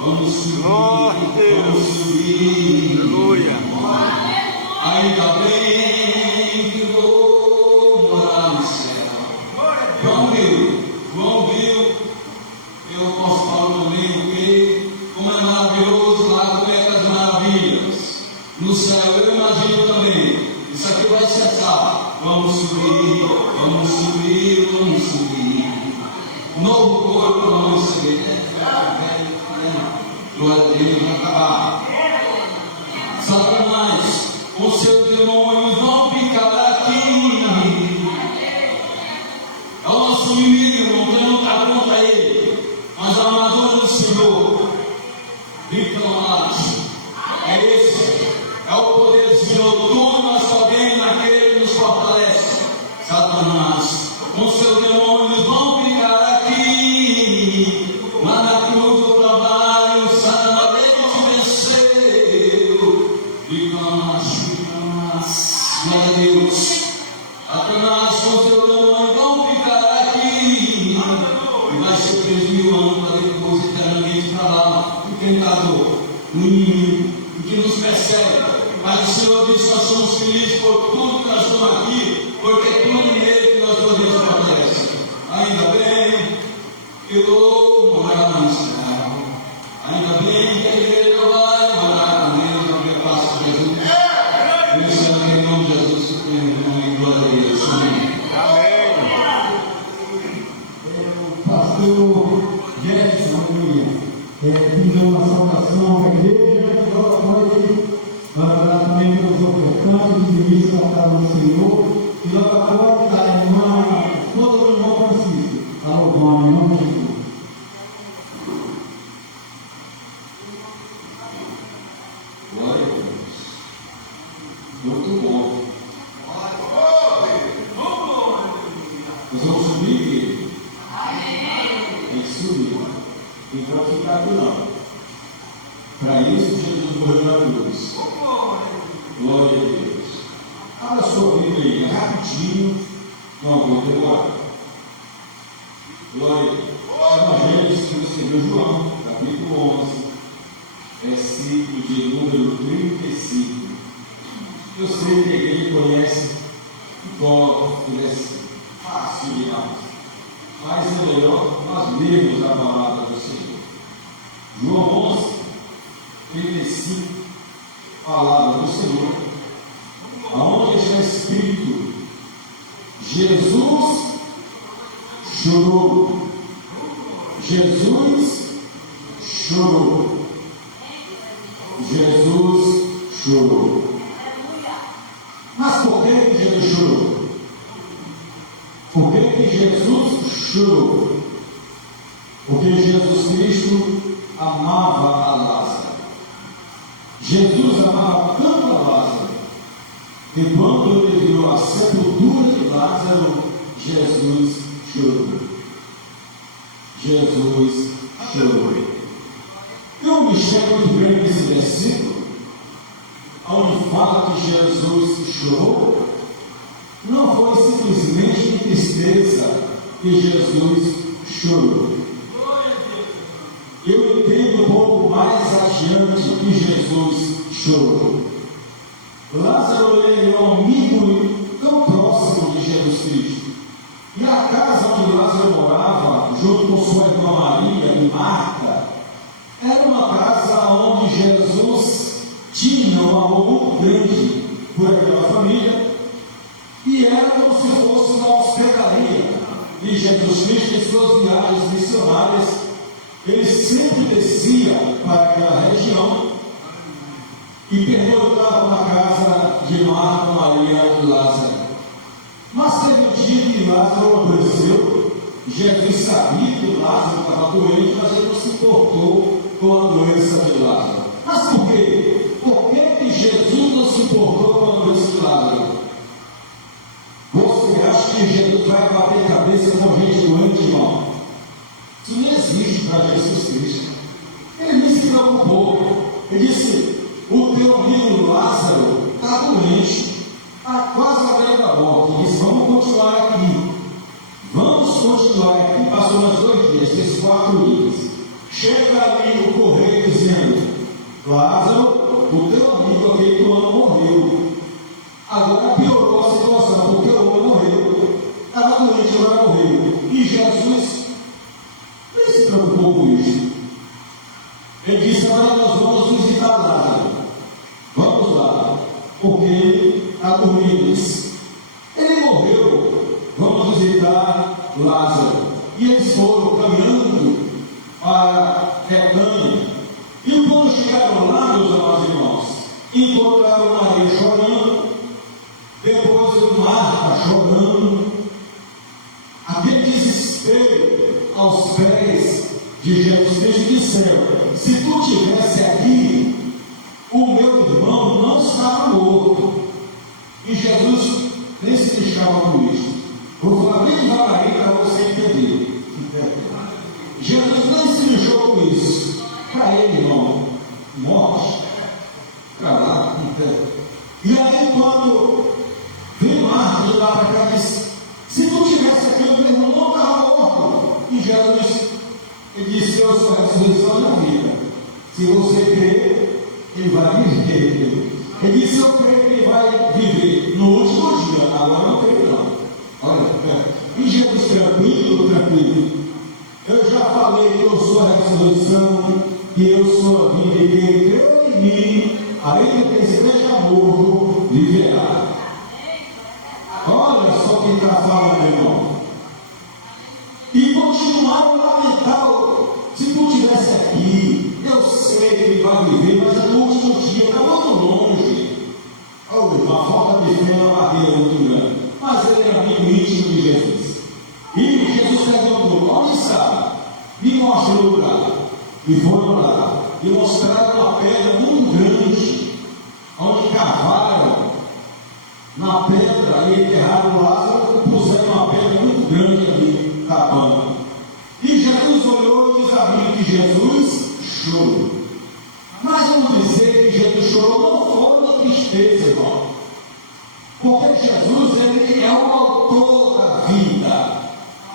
vamos subir, vamos subir. Aleluia! Ainda bem que vou morar no céu. João viu, eu posso falar também, porque como é maravilhoso lá, como é as maravilhas. No céu, eu imagino também, isso aqui vai cessar. Vamos subir, vamos subir, vamos subir. Novo corpo vamos subir. Glória a Deus, vai acabar. Satanás, com seus demônios vão ficar aqui. É o nosso inimigo, irmão, que não está contra ele. Mas a armadura do Senhor, mais. É esse, é o poder do Senhor. Tudo nós podemos naquele que nos fortalece. Satanás, com seus demônios vão ficar aqui. Lá na cruz do trabalho, Satanás te venceu. Glória a Deus. Satanás, com seu demônio vão ficar aqui. E vai ser 3.000 anos para depois, eternamente, para lá. O tentador, o inimigo, o que nos persegue. Mas o Senhor diz que nós somos felizes por tudo que nós estamos aqui, porque é tudo nele que nós podemos fortalecer. Ainda bem que eu vou morar no céu. Ainda bem que a igreja vai morar com ele, não me faço Jesus. Pensando em nome de Jesus, em glória a Deus. Amém. Pastor Gerson, pedindo uma saudação à igreja, agora pode orar também pelos ofertantes, ministros da casa do Senhor, e logo Nós vamos subir, igreja. Tem que subir. Não pode ficar aqui não. Para isso, Jesus morreu na cruz. Glória a Deus. Abra a sua Bíblia aí, rapidinho. Não vou demorar. Glória a Deus. Evangelho segundo o Senhor João, capítulo 11, versículo de número 35. Eu sei que a igreja conhece e gosta desse fácil demais. Mas é melhor nós lermos a palavra do Senhor. João 11, 35, palavra do Senhor, aonde está escrito: Jesus chorou. Jesus chorou. Jesus chorou. Mas por que Jesus chorou? Por que Jesus chorou? Porque Jesus Cristo amava a Lázaro. Jesus amava tanto a Lázaro que quando ele viu a sepultura de Lázaro, Jesus chorou. Jesus chorou. Tem um mistério muito grande nesse versículo, onde fala que Jesus chorou. Não foi simplesmente de tristeza que Jesus chorou. Eu entendo um pouco mais adiante que Jesus chorou. Lázaro era um amigo tão próximo de Jesus Cristo. E a casa onde Lázaro morava, junto com sua irmã Maria e Marta, era uma casa onde Jesus tinha um amor muito grande por aquela família, e era como se fosse uma hospedaria de Jesus Cristo em suas viagens missionárias. Ele sempre descia para aquela região e pernoitava na casa de Marta, Maria e Lázaro. Mas teve um dia que Lázaro apareceu. Jesus sabia que Lázaro estava doente, mas ele não se importou com a doença de Lázaro. Mas por quê? Por que Jesus não se importou com a doença de Lázaro? Você acha que Jesus vai bater cabeça com gente doente, irmão? Isso não existe para Jesus Cristo. Ele nem se preocupou. Ele disse: o teu amigo Lázaro está doente, está quase à beira da morte. Ele disse: vamos continuar aqui. Vamos continuar aqui. Passou mais 2 dias, fez 4 dias. Chega ali o correio dizendo: Lázaro, o teu amigo aquele que o ano morreu. Agora piorou a situação, porque o homem morreu. Estava doente, agora morreu. E Jesus nem se preocupou com isso. Ele disse: agora nós vamos visitar Lázaro. Vamos lá, porque ele está dormindo. Ele morreu, vamos visitar Lázaro. E eles foram caminhando para Betânia. E quando chegaram lá, meus amados irmãos, encontraram Maria chorando, depois Marta chorando, aquele desespero aos pés de Jesus Cristo. Disseram: se tu estivesse aqui, o meu irmão não estava morto. E Jesus nem se deixava com isso. Vou falar bem devagarinho para você entender. Jesus nem se deixou com isso. Para ele, irmão, morte, para lá, e aí quando veio Marta de lá para cá, disse: se tu estivesse aqui, o meu irmão não estava morto. E Jesus, ele disse: eu sou a ressurreição da vida. Se você crer, ele vai viver. Ele disse: eu creio que ele vai viver no último dia. Agora não creio não. Olha, e Jesus tranquilo, tranquilo. Eu já falei que eu sou a ressurreição, que eu sou a vida, e quem crê em mim, ainda que esteja morto, viverá. Olha só quem está falando, meu irmão. E continuaram a lamentar: se tu estivesse aqui, eu sei que ele vai viver, mas no último dia está muito longe. Oh, uma falta de fé na barreira muito grande. Mas ele era amigo íntimo de Jesus. E Jesus perguntou: onde está? Me mostra o lugar. E foram lá. E mostraram uma pedra muito grande, onde cavaram na pedra e enterraram Lázaro e puseram uma pedra muito grande ali, tapando. E Jesus olhou e diz a mim que Jesus chorou. Mas vamos dizer que Jesus chorou não foi de tristeza, irmão. Porque Jesus, ele é o autor da vida.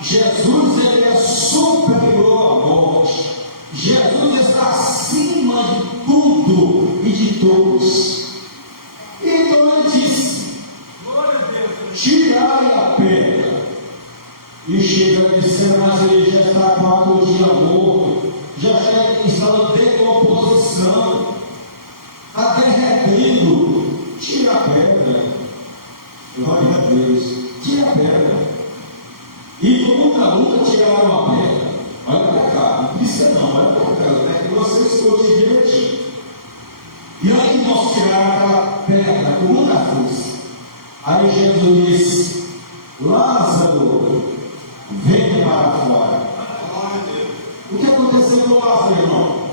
Jesus, ele é superior à morte. Jesus está acima de tudo e de todos. Então ele disse: tirai a pedra. E chega a dizer, mas ele já está 4 dias morto, já está em decomposição, está derretendo. Tira a pedra. Glória a Deus. Tira a pedra. E com muita luta tiraram a pedra. Olha para cá, não precisa não, olha para cá, é que você escolheu se divertir. E aí nós tiraram aquela pedra com muita força. Aí Jesus disse: Lázaro, venha para fora. O que aconteceu com Lázaro, irmão?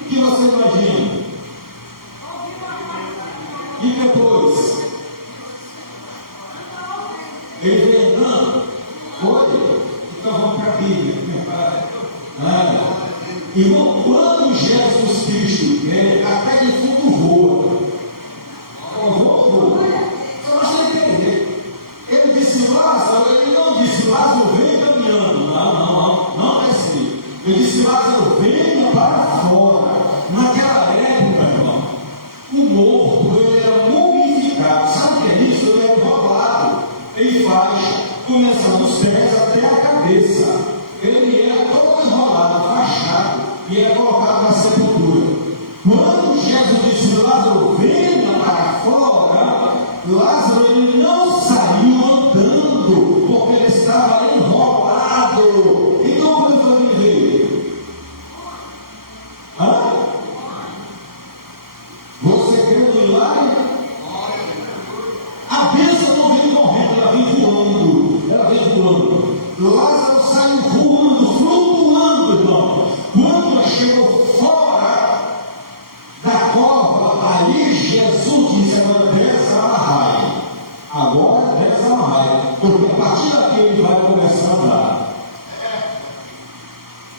O que você imagina? E depois? Ele veio andando? Foi? Então vamos para a Bíblia. Irmão, quando Jesus Cristo veio, até de fundo voa. Voa. Só você entender. Ele disse Lázaro, ele não disse Lázaro vem caminhando. Não é assim. Ele disse Lázaro venha para fora. Naquela época, irmão, o morto ele era mumificado. Sabe o que é isso? Ele é enrolado em faixa, começando os pés até a cabeça. Ele era todo enrolado, fachado, e era colocado na sepultura. Quando Jesus disse Lázaro venha para fora, Lázaro ele não saiu andando, porque ele estava enrolado. Então quando foi ele veio? Você crê no milagre? A bênção não vem correndo, ela vem voando. Ela vem voando. Lázaro saiu voando, flutuando, irmão. Quando chegou fora da cova, aí Jesus disse: agora desamarrai. Agora desamarrai. Porque a partir daqui ele vai começar a andar.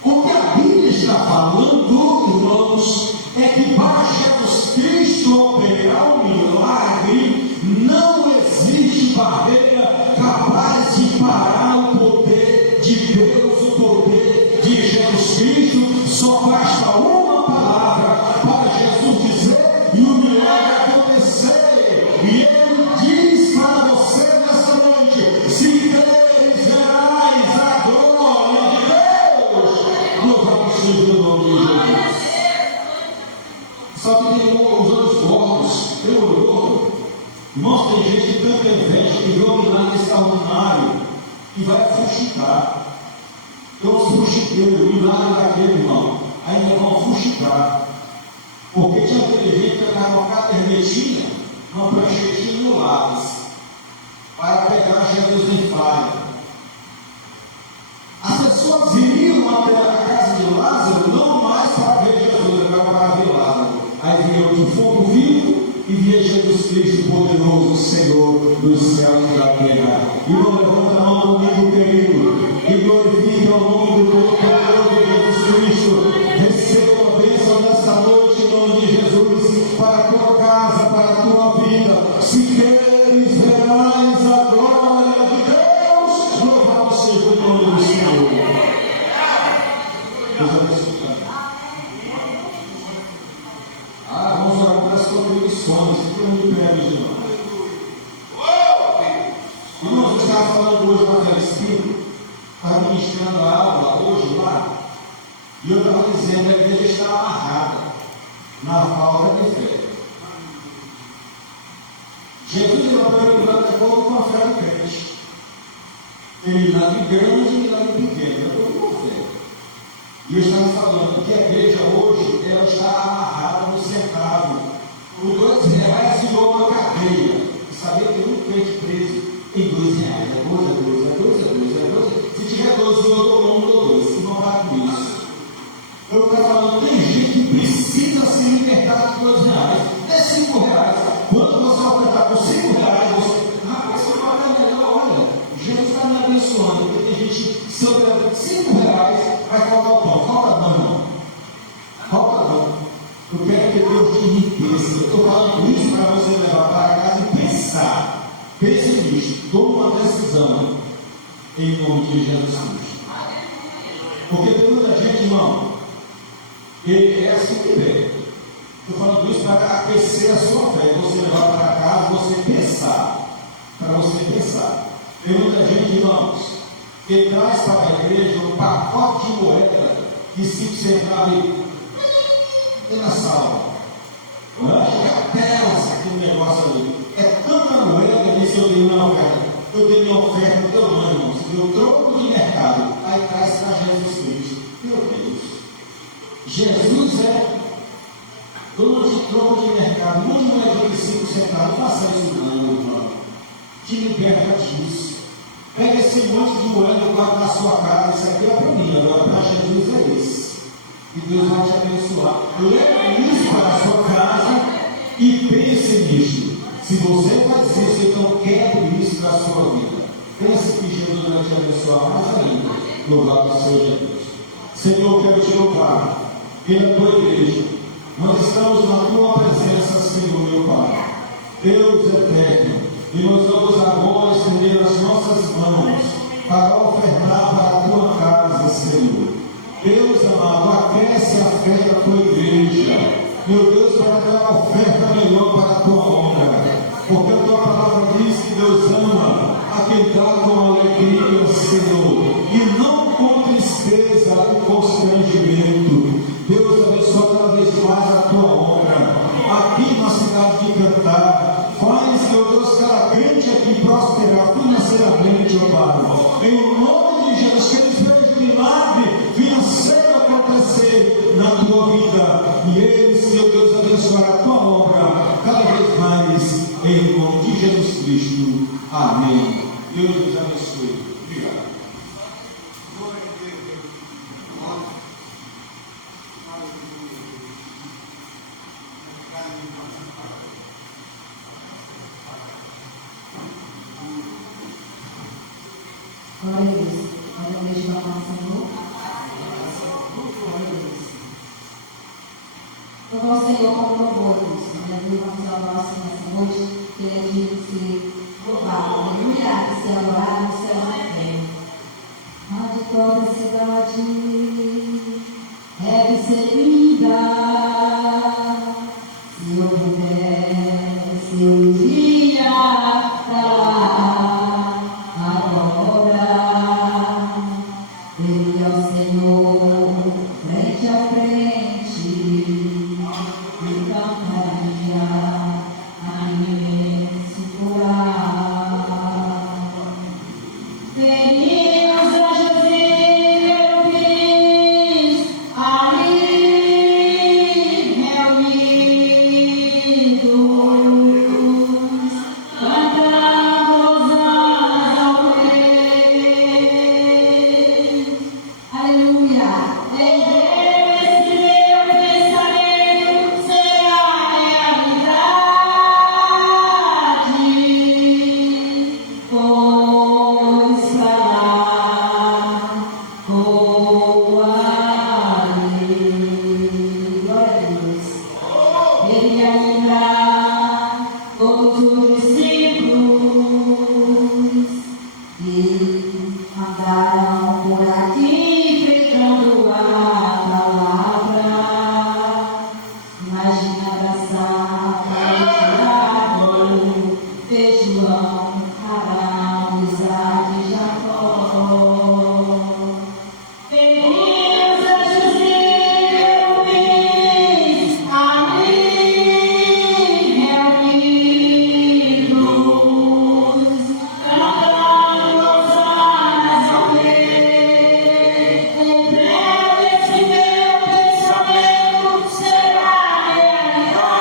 O que a Bíblia está falando, irmãos, é que para Jesus Cristo operar um milagre, não existe barreira capaz de parar o poder de Deus, o poder de Jesus Cristo. Só basta uma palavra para Jesus dizer e o milagre acontecer. E ele diz para você nessa noite: se creres, verás a glória de Deus. Louvado seja o nome de Jesus. Só que tem os olhos gordos, tem olhou. Irmãos, tem gente que tanta inveja que vê um milagre extraordinário e vai fuxicar. Então, os fuxiqueiros, o milagre daquele irmão, ainda vão fuxicar. Porque tinha aquele gente que andava uma cadernetinha, uma pranchetinha no lápis, para pegar Jesus em falha. As pessoas iriam até a casa de Lázaro, não mais para ver Jesus, agora para ver Lázaro. Aí vinha o defunto vivo e via Jesus Cristo poderoso, Senhor dos céus e da terra. E não levanta a mão comigo, querido, e glorifica o nome do Todo-Poderoso de Jesus Cristo. Receba a bênção nesta noite em nome de Jesus, para a tua casa, para a tua vida. Se queres, verás a glória de Deus. Louvado seja o nome do Senhor. Deus abençoe. Vamos orar para as contribuições. Se todo mundo pede, irmão. Irmãos, eu estava falando hoje lá na esquina, estava ministrando a aula hoje lá, e eu estava dizendo que a igreja está amarrada na falta de fé. Jesus não foi procurando de acordo com a fé do crente. Tem milagre grande e milagre pequeno, de acordo com a fé. E eu estava falando que a igreja hoje ela está amarrada no centavo, por R$2 virou uma cadeia. E sabia que um crente preso tem R$2, é 12. Se tiver 12, eu dou 1, dou 2. Se não vai com isso. Eu estava falando, tem gente que precisa se libertar de R$2, é R$5. Quando você ofertar por Pense nisso, tome uma decisão em nome de Jesus Cristo. Porque tem muita gente, irmão, que é assim que vem. Estou falando isso para aquecer a sua fé. Você levar para casa, você pensar. Para você pensar. Tem muita gente, irmãos, que traz para a igreja um pacote de moeda que se você cabe na sala. Não é? Aquelas, aquele negócio ali. É tanta moeda que se eu tenho uma oferta. Eu tenho minha oferta no teu nome, irmão. Você deu troco de mercado. Aí traz para Jesus Cristo. Meu Deus. Jesus é dono de troco de mercado. Não de moeda de 5 centavos. Não faça isso não, meu irmão. Te liberta disso. Pega esse monte de moeda e guarda na sua casa. Isso aqui é para mim. Agora para Jesus é isso. E Deus vai te abençoar. Leve isso para a sua casa e pense nisso. Se você vai dizer que eu não quero isso na sua vida, pense que Jesus vai te abençoar mais ainda. Louvado seja Deus. Senhor, quero te louvar pela tua igreja. Nós estamos na tua presença, Senhor, meu Pai. Deus eterno. E nós vamos agora estender as nossas mãos para ofertar para a tua casa, Senhor. Deus amado, aquece a fé da tua igreja. Meu Deus, para dar uma oferta melhor para a tua honra. Porque a tua palavra diz que Deus ama a quem dá com alegria, Senhor. E não com tristeza e constrangimento. Deus abençoe cada vez mais a tua honra. Aqui na cidade de Cantar, faz, meu Deus, cada crente aqui prosperar financeiramente, ó Pai. Em nome de Jesus, que eles vejam milagre financeiro acontecer na tua vida. E eles, meu Deus, abençoar a tua obra cada vez mais, em nome de Jesus Cristo. Amém. Deus nos abençoe. Obrigado. Glória a Deus. Vamos beijar a nossa Senhor. Glória a Deus. Então, ao Senhor, como louvor, Deus, vamos adorar nessa noite, que Ele é digno de ser louvado, aleluia, e ser adorado no céu e na terra. A de toda cidade deve ser linda. Se eu pudesse, eu iria lá agora. Veria o Senhor frente a frente e cantaria a imenso coral. Veria os anjos e querubins ali reunidos, cantando hosanas ao Rei. Aleluia! Em Deus meu pensamento será realidade, pois falar com alegria. Glória a Deus. Ele vai livrar todos os discípulos e andaram por aqui pregando a palavra. Imagina abraçar Tiago, João, Abraão, Isaac e Jacó. Veria os anjos e querubins ali reunidos, cantando hosanas ao Rei. Em breve esse meu pensamento será realidade,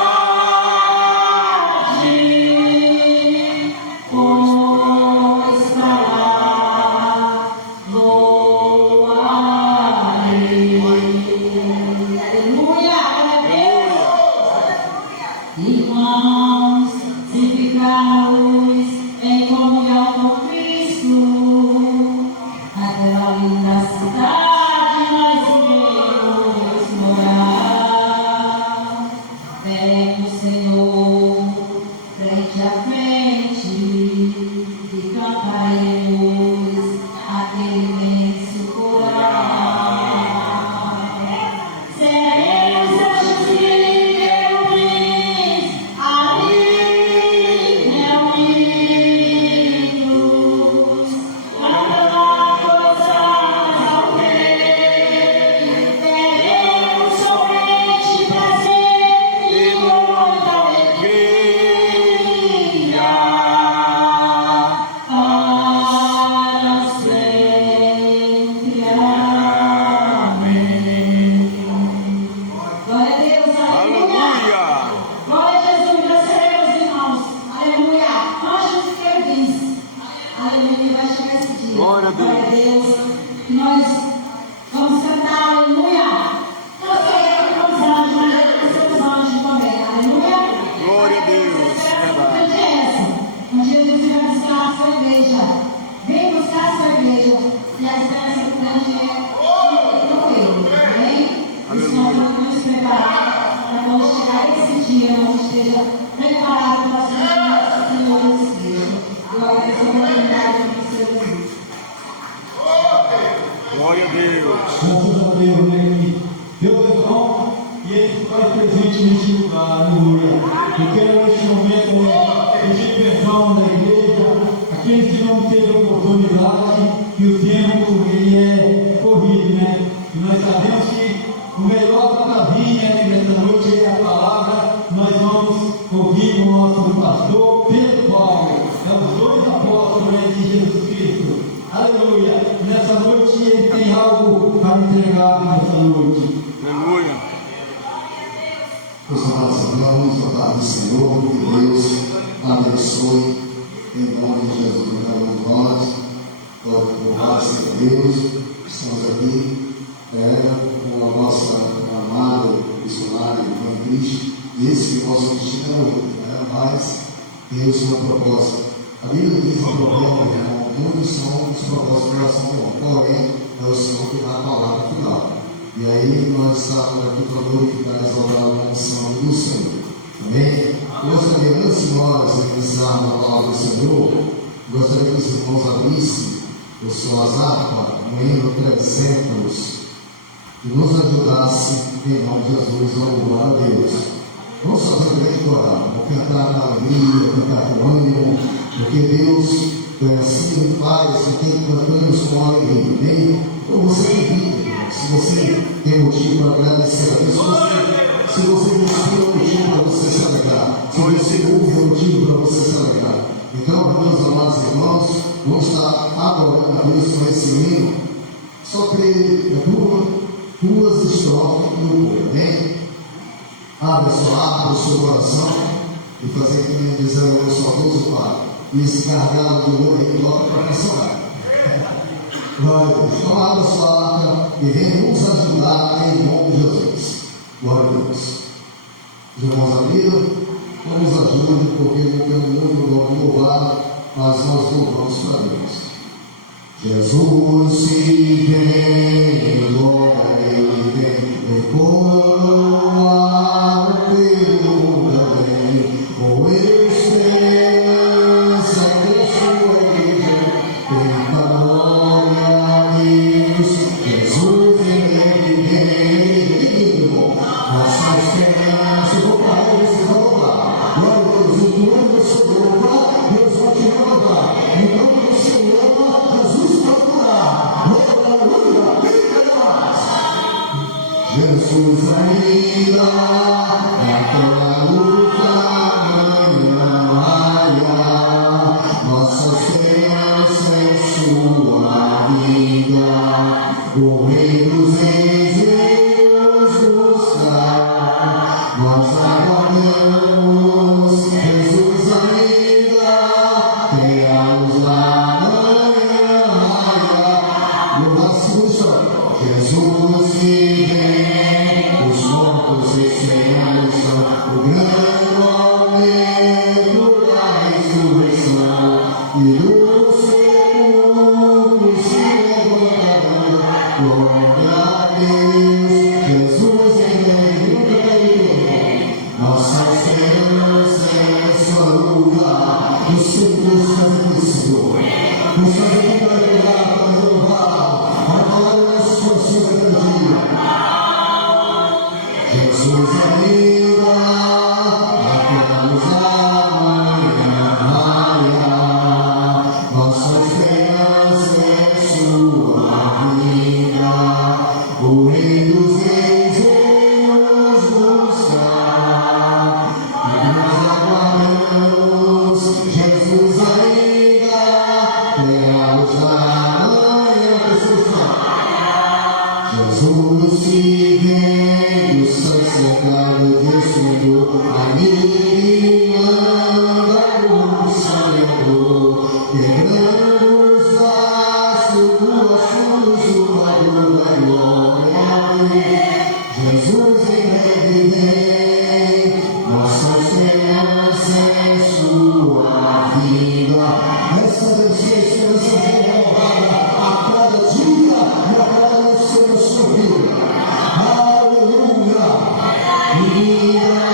Glória a Deus. Nós vamos cantar aleluia. Eu sei que os anjos também, aleluia. Glória a Deus. Onde é essa? Um dia Jesus vai buscar a sua igreja. Vem buscar a sua igreja. E a esperança grande é no Ele. Amém? O Senhor vai nos preparar para quando chegar esse dia, nós esteja preparado para ser Senhor Jesus. Eu agradeço a oportunidade de ser Jesus. Glória a Deus. Graças a Deus, né? Que Deus é bom e Ele faz presente neste lugar, aleluia. Eu quero neste momento pedir perdão da igreja, aqueles que não teve oportunidade, que o tempo ele é corrido, né? E nós sabemos que o melhor da vinha nesta noite é a palavra. Nós vamos ouvir o nosso pastor Pedro Paulo, os dois apóstolos de Jesus Cristo. Aleluia! Nessa noite ele tem algo para entregar nessa noite. Aleluia. Meus amados irmãos, a paz do Senhor, que Deus abençoe em nome de Jesus. Cada nós, graças a Deus, estamos aqui com a nossa amada missionária Irmã Cristo, e esse é o nosso destino é outro, mas Deus tem uma proposta. A Bíblia diz que o problema, irmão, muitos são os propósitos de oração de homem, porém é o Senhor que dá a palavra final. E aí nós estamos aqui para glorificar e exaltar a unção do Senhor. Amém? Eu gostaria, antes de nós iniciarmos a palavra do Senhor, gostaria que os irmãos abrissem as suas harpas no hino 300 e nos ajudasse em nome de Jesus a louvar a Deus. Vamos fazer um grande coral, vamos cantar na alegria, cantar com ânimo, porque Deus assim faz com que cantamos com alegria. Amém? Então você invita. Se você tem motivo para agradecer a Deus, se você respira motivo para você se alegrar, se você ouve motivo para você se alegrar. Então, meus amados irmãos, vamos estar adorando a Deus com esse hino. Só creio duas estrofes do povo, amém? Abra o seu coração e fazer como dizer o saudoso Pai. E esse gargalo de ouro aí coloca para cancionar. Glória a Deus. Então, abra sua arca e venha nos ajudar em nome de Jesus. Glória a Deus. Os irmãos abriram, não nos ajudem, porque não temos muito nome louvado, mas nós louvamos para Deus. Jesus se vem, glória ele vem, coroa pelo bem, com esperança de sua igreja, tenta glória a Deus. Jesus ele vem, nossa esperança, vou para ele, vocês vão louvar. Glória a Deus, enquanto você louvar, Deus vai te louvar. Enquanto você ama, Jesus vai curar. Aleluia, fica mais. Jesus ainda, naquela luta, manhã, nossa esperança em sua vida, o Rei dos Reis Deus buscar, nós aguardamos, Jesus ainda, tenhamos amanhã, Jesus que vem, os mortos esperançam, o grande aumento da ressurreição, e do sepulcro se levantarão, glória a Deus, Jesus vem, nunca caiu, nossa esperança é sua luta, o Senhor está aqui, Senhor, o Senhor vai pegar para louvar, vai falar nessa situação cada dia. Jesus ainda, acordamos amanhã, nossa esperança é sua vida, o Rei dos Reis vem nos buscar, e nós aguardamos, Jesus ainda, tenhamos amanhã, Jesus se vem do céu cercado descendo, ali manda o Senhor, quebrando os Essa esperança seja renovada a cada dia e a cada noite na sua vida. Aleluia! Vida,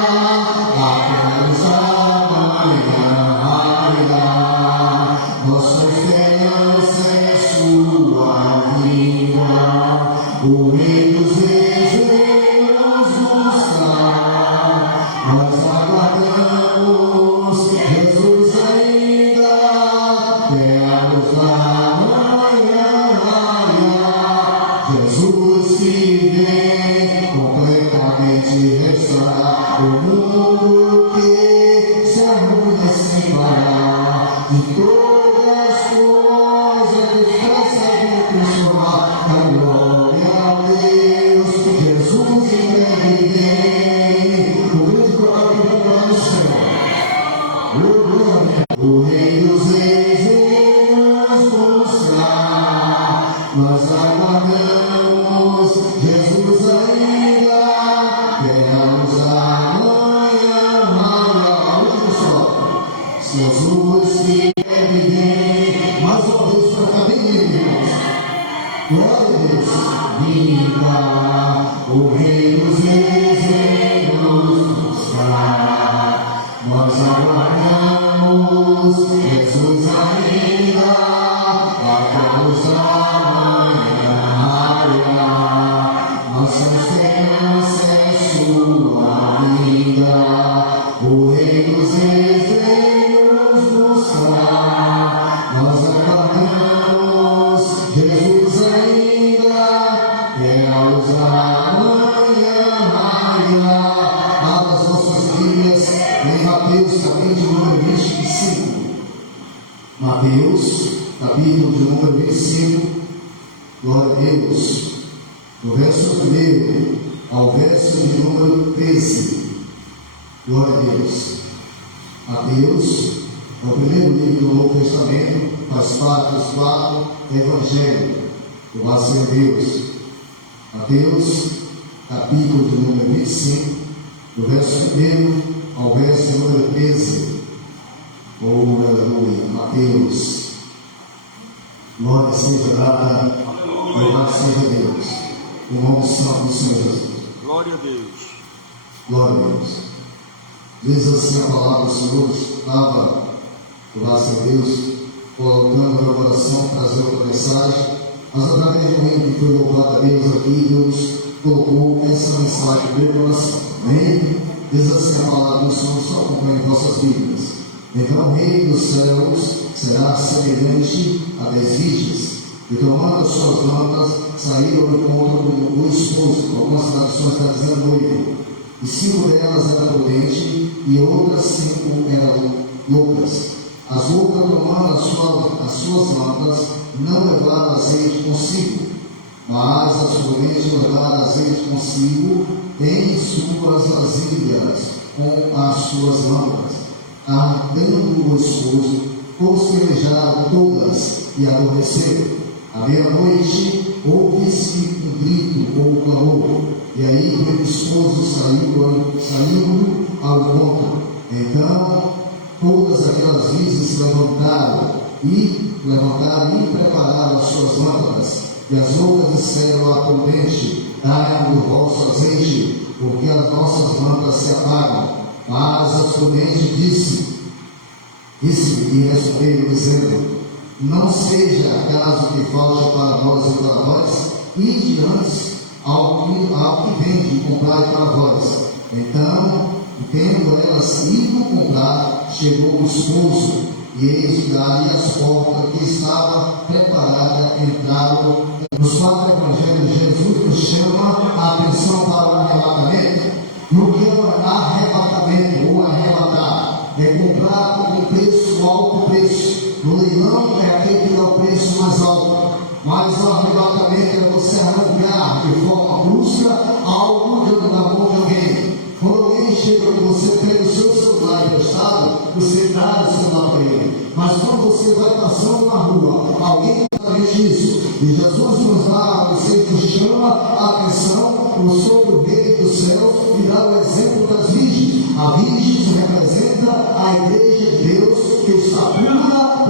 apenas amanhã, nossa esperança é sua vida. O rei dos reis vem nos buscar. Nós aguardamos Jesus ainda. Temos amanhã. Jesus que vem completamente restaurar o mundo que se arruina sem parar. De todas as coisas descansa e transformar. A glória a Deus, Jesus em breve vem. O grande coral que vai lá no céu. O rei dos reis vem nos mostrar. Nós aguardamos Jesus ainda. Temos amanhã. Olha pessoal, Jesus que deve vir. Mais uma vez para cá, bem irmãos. Glória a Deus. Viva o rei dos reis vem nos buscar. Nós aguardamos Jesus ainda. Vamos amanhã. Nossa esperança é sua vida. O rei dos reis vem nos buscar. Nós aguardamos Jesus ainda. Temos amanhã. Abra as nossas Bíblias em Mateus, capítulo de número 25. Mateus, capítulo de número 25. Glória a Deus. Do verso 1 ao verso de número 13. Glória a Deus. Mateus é o primeiro livro do Novo Testamento, faz parte dos 4 evangelhos do Senhor Deus. Mateus, capítulo de número 25, do verso 1 ao verso de número 13. Oh, aleluia. Mateus. Glória seja dada, louvado seja Deus. O nome santo do Senhor Jesus. Glória a Deus. Glória a Deus. Diz assim a palavra do Senhor, estava, louvado seja Deus, colocando no meu coração, trazer outra mensagem, mas através do momento que foi louvado a Deus aqui, Deus colocou essa mensagem no meu coração. Amém? Diz assim a palavra do Senhor, só acompanhe vossas Bíblias. Então o reino dos céus será semelhante a 10 virgens, e tomando as suas lâmpadas, saíram ao encontro do esposo. Algumas traduções estão dizendo noivo. E 5 delas eram prudentes, e outras 5 eram loucas. As loucas, tomando as suas lâmpadas, não levaram azeite consigo, mas as prudentes levaram azeite consigo em suas vasilhas, com as suas lâmpadas. Ardendo o esposo, consternaram todas e adormeceram. À meia-noite, ouve-se um grito ou um clamor, e aí o esposo saiu ao encontro. Então, todas aquelas virgens se levantaram e prepararam as suas lâmpadas. E as loucas disseram à prudente: dai-me o vosso azeite, porque as nossas lâmpadas se apagam. Mas as prudentes disse e responderam, dizendo: não seja acaso que falte para nós e para vós, ide antes ao que vende e comprai para vós. Então, tendo elas ido comprar, chegou o esposo, e eis que ali as portas que estava preparada entraram. Nos 4 evangelhos, Jesus nos chama a atenção para o arrebatamento. No que é arrebatamento ou arrebatar? É comprar com preço, alto preço. No leilão é aquele que dá o preço mais alto. Mas o arrebatamento é você arrancar de forma brusca algo na mão de alguém. Quando alguém chega e você pega o seu celular emprestado, você dá o celular para ele. Mas quando você vai passando na rua, alguém faz isso. E Jesus nos dá, você nos chama a atenção sobre o reino dos céus e dá o exemplo das virgens. A virgem representa a igreja de Deus que está pura,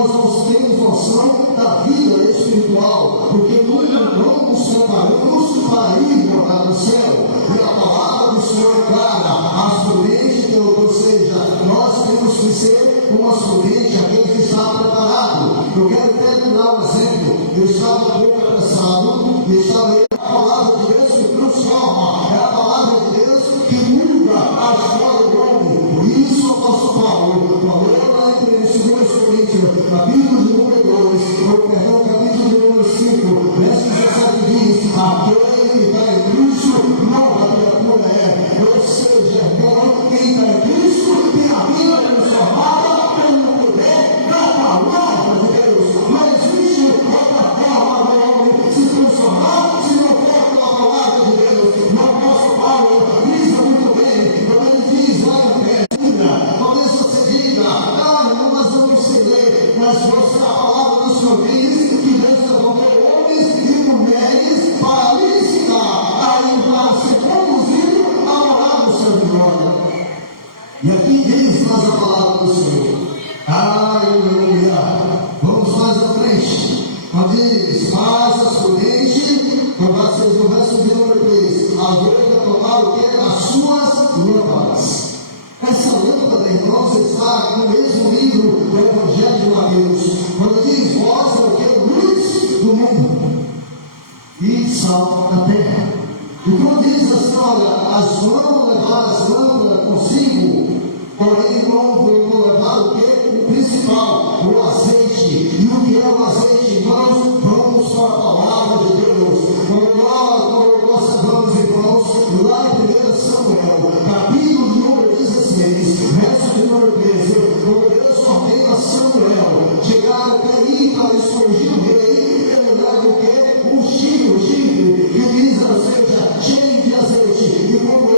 nós não temos noção da vida espiritual, porque nós não nos preparamos para ir morar no céu. E a palavra do Senhor é clara, as prudentes, ou seja, nós temos que ser uma prudente, aquele que está preparado. Eu quero terminar um exemplo. Eu estava um pouco apressado, eu estava a palavra de Deus que transforma, é a palavra de Deus que muda a história do homem. Por isso o apóstolo Paulo falou lá em 2 Coríntios, capítulo de número 2, ou perdão, capítulo de número 5, verso 17 diz: aquele que está em Cristo, nova criatura é. Ou seja, quem está em Cristo tem a vida transformada pelo poder da palavra de Deus. Não existe outra forma do homem se transformar se não for pela palavra de Deus. Não posso falar, diz muito bem, quando ele diz lá em Pedro, talvez você diga: não, mas eu não sei ler, mas você, a palavra do Senhor diz que Deus levantou homens e mulheres para lhe ensinar para ser conduzido a morar no céu de glória. E aqui diz mais a palavra do Senhor. Aleluia. Vamos mais à frente. Diz: mas a prudente, no verso de número 3, a noiva tomar o que? As suas lâmpadas. Essa lâmpada, irmãos, está no mesmo livro do Evangelho de Mateus, quando diz: vós é o que? Luz do mundo e sal da terra. E quando diz assim: olha, as vão levar as lâmpadas consigo, porém vão levar o que? O principal, o azeite. E o que é o azeite, irmãos? Vamos para a palavra de Deus. Quando nós vamos, irmãos, lá em 1 Samuel, capítulo número 16, verso de número 13, quando Deus ordena Samuel chegar até aí para escolher o rei, ele leva o que? Um chifre, que diz a seja cheio de azeite. E quando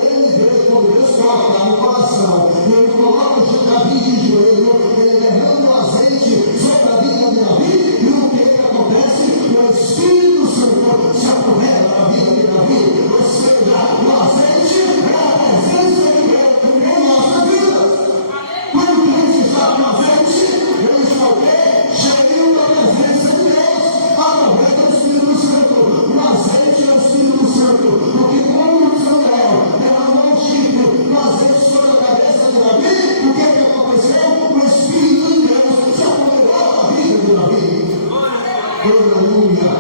Deus coloca no coração, ele coloca o Davi de joelho, ele derrama o azeite sobre a vida de Davi, e o que acontece? O Espírito Santo se apodera da vida de Davi. Ou seja, o azeite é a presença de Deus em nossas vidas. Quando Deus está no azeite, ele está o quê? Cheio da presença de Deus, através do Espírito Santo. O azeite é o Espírito Santo, porque quando Samuel derramou o chifre, o azeite sobre a cabeça de Davi, o que aconteceu? O Espírito de Deus se apoderou da vida de Davi. Aleluia!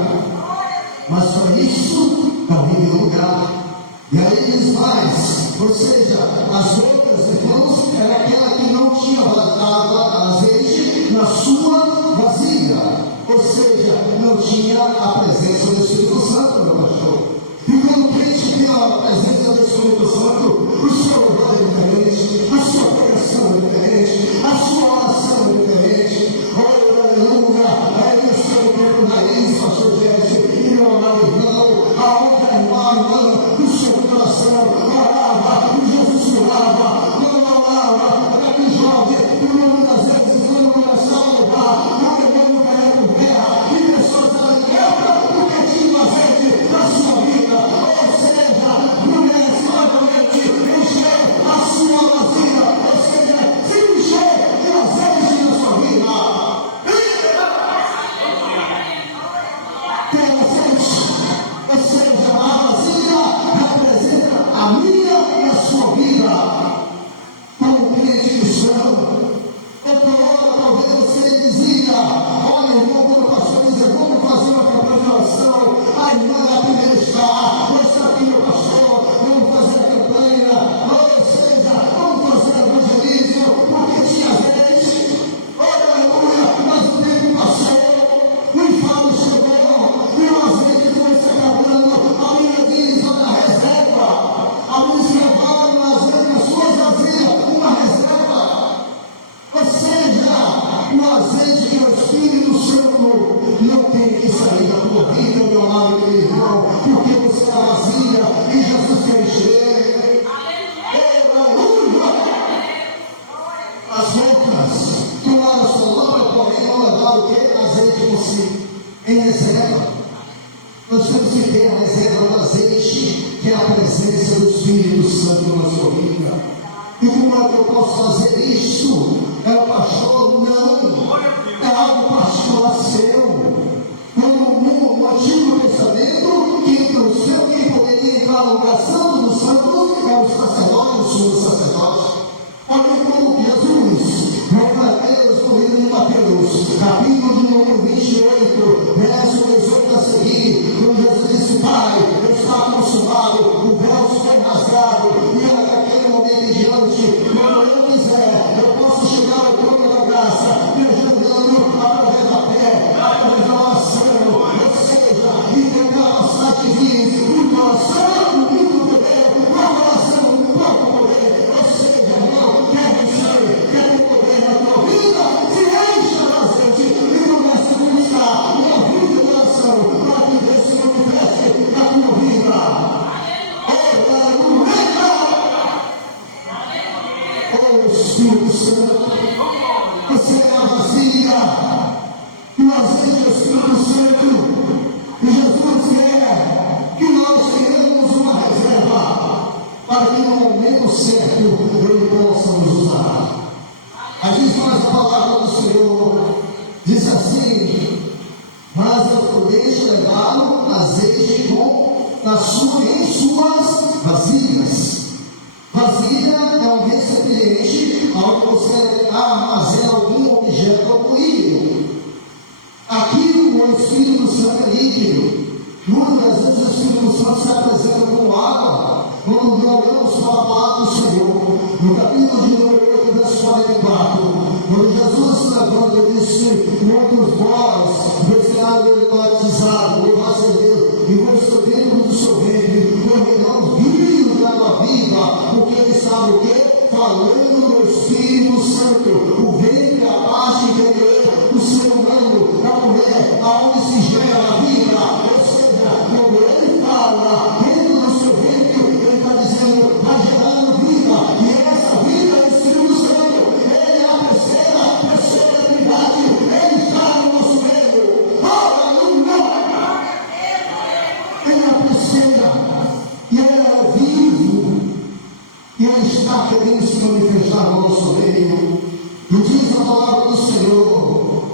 Mas para isso, Davi deu lugar. E aí diz mais, ou seja, as outras irmãos era aquela que não tinha azeite na sua vasilha, ou seja, não tinha a presença do Espírito Santo, meu pastor. E quando o crente tem a presença do Espírito Santo, o seu louvor é diferente, a sua pregação é diferente, a sua oração é diferente. Oh, aleluia! Aí o seu tempo raiz, pastor Jesse, e meu amado irmão, aonde a irmã do seu coração orava, e Jesus orava, não orava, era que jovem, e muitas vezes não começava a louvar, porque não era por guerra, e pessoas eram guerra, porque tinha azeite na sua vida. Ou seja, mulher se novamente encher a sua vasilha, ou seja, se encher de azeite na sua vida. Tem azeite, ou seja, a vasilha representa a minha e a sua vida. Como crente cristão, outra hora talvez você dizia: olha, irmão, quando o pastor dizer vamos fazer uma campanha de oração, a irmã da primeira está, você aqui, meu pastor, vamos fazer a campanha, ou seja, vamos fazer evangelismo, porque tinha azeite. Aleluia, mas o tempo passou, o enfado chegou, e o azeite foi se acabando. A Bíblia diz: olha, a reserva, a Bíblia levaram o azeite nas suas vasilhas, uma reserva. Ou seja, o azeite do Espírito Santo não tem que sair da tua vida, meu amado e meu irmão, porque você é a vasilha e Jesus quer encher. Aleluia! As roupas tomaram a sua lâmpada, porém não levaram o quê? Azeite consigo, em reserva. Nós temos que ter a reserva do azeite, que é a presença do Espírito Santo na sua vida. E como é que eu posso fazer isso? É o pastor? Não. é algo particular seu. No Antigo Testamento, quem poderia entrar no lugar santo do santo é o sacerdote, o sumo sacerdote. Olha como Jesus, Mateus, no livro de Mateus, capítulo de número 28, verso 18 a seguir, quando Jesus disse: Pai, está consumado, o véu foi rasgado, e naquele momento em diante, quando eu quiser, eu posso chegar ao trono da graça, me ajudando através da fé, através da oração, ou seja, intentar passar de vida, o coração, muito poder, o coração, um pouco poder, ou seja, não quer vencer, quer ter poder na tua vida, se encha da gente e começa a buscar uma vida de oração para que Deus se manifeste na tua vida. Oh, Espírito Santo, você é a vazia, e o azeite do Espírito Santo, e Jesus quer que nós tenhamos uma reserva para que no momento certo Ele possa nos usar. A gente faz a palavra do Senhor, diz assim: mas eu deixo levar azeite em suas vasilhas. Vasilha é um recipiente onde você armazena algum objeto ou algum líquido. Aqui o Espírito Santo é líquido. Muitas vezes o Espírito Santo se apresenta como água. Quando olhamos para a palavra do Senhor, no capítulo de número 8, verso 44, quando Jesus se levanta e disse: muitos vós, destinado e batizado, louvado a Deus, e vós estou dentro do seu ventre, correrão rios da água viva, porque ele sabe o que? Falando do Espírito Santo, o ventre, a parte interior do ser humano, da mulher, aonde se gera a vida, ou seja, quando ele fala dentro do seu ventre, ele está dizendo: está gerando vida, e essa vida é o Espírito Santo, ele é a terceira da Trindade, ele está no nosso meio. Aleluia! Ele é a terceira, e ele é vivo, e ele está querendo se manifestar no nosso meio. E diz a palavra do Senhor: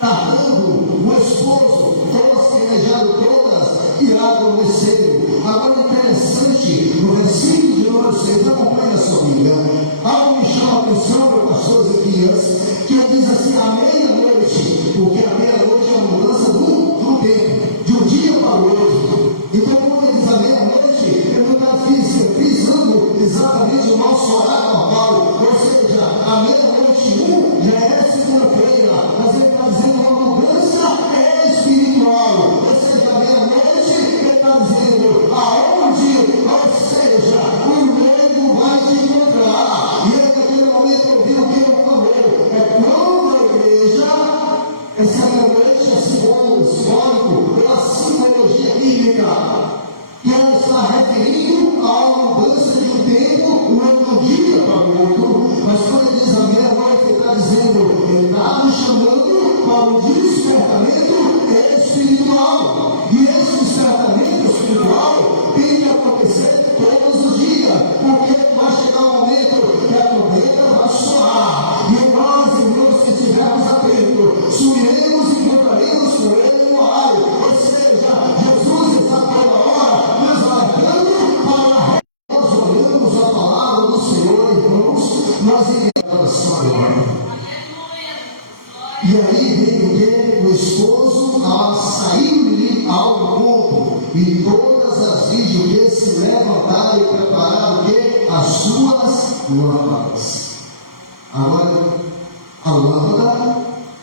tardando o esposo, todas queijaram todas e adormeceram. Agora interessante, no versículo de número 6, acompanha a sua Bíblia. Algo me chama a atenção, meu pastor Ezequias, que ele diz assim: à meia-noite, porque a meia-noite é a mudança do tempo, de um dia para o outro. Então, quando ele diz à meia-noite, ele não está frisando exatamente o nosso horário normal, ou seja, a meia-noite já é segunda-feira, mas ele está dizendo uma mudança espiritual, ou seja, a meia-noite ele está dizendo aonde, ou seja, o noivo vai te encontrar, e ele naquele momento ouviu o que ele falou, é quando a igreja, essa meia-noite é simbólico, pela simbologia bíblica, que ela está referindo a uma mudança de um tempo, um dia para o outro, mas quando ele diz a meia-noite, ele está dizendo, ele está nos chamando para o despertamento espiritual, e esse despertamento espiritual tem que acontecer todos os dias, porque vai chegar um momento que a trombeta vai soar, e nós, irmãos, que estivermos atentos, subiremos e encontraremos com ele no ar, ou seja, Jesus está toda hora nos marcando para nós olhamos a palavra do Senhor, irmãos, nós iremos agora. E aí vem o que? O esposo a sair ao ponto, e todas as virgens se levantaram e prepararam o que? As suas lâmpadas. Agora, a lâmpada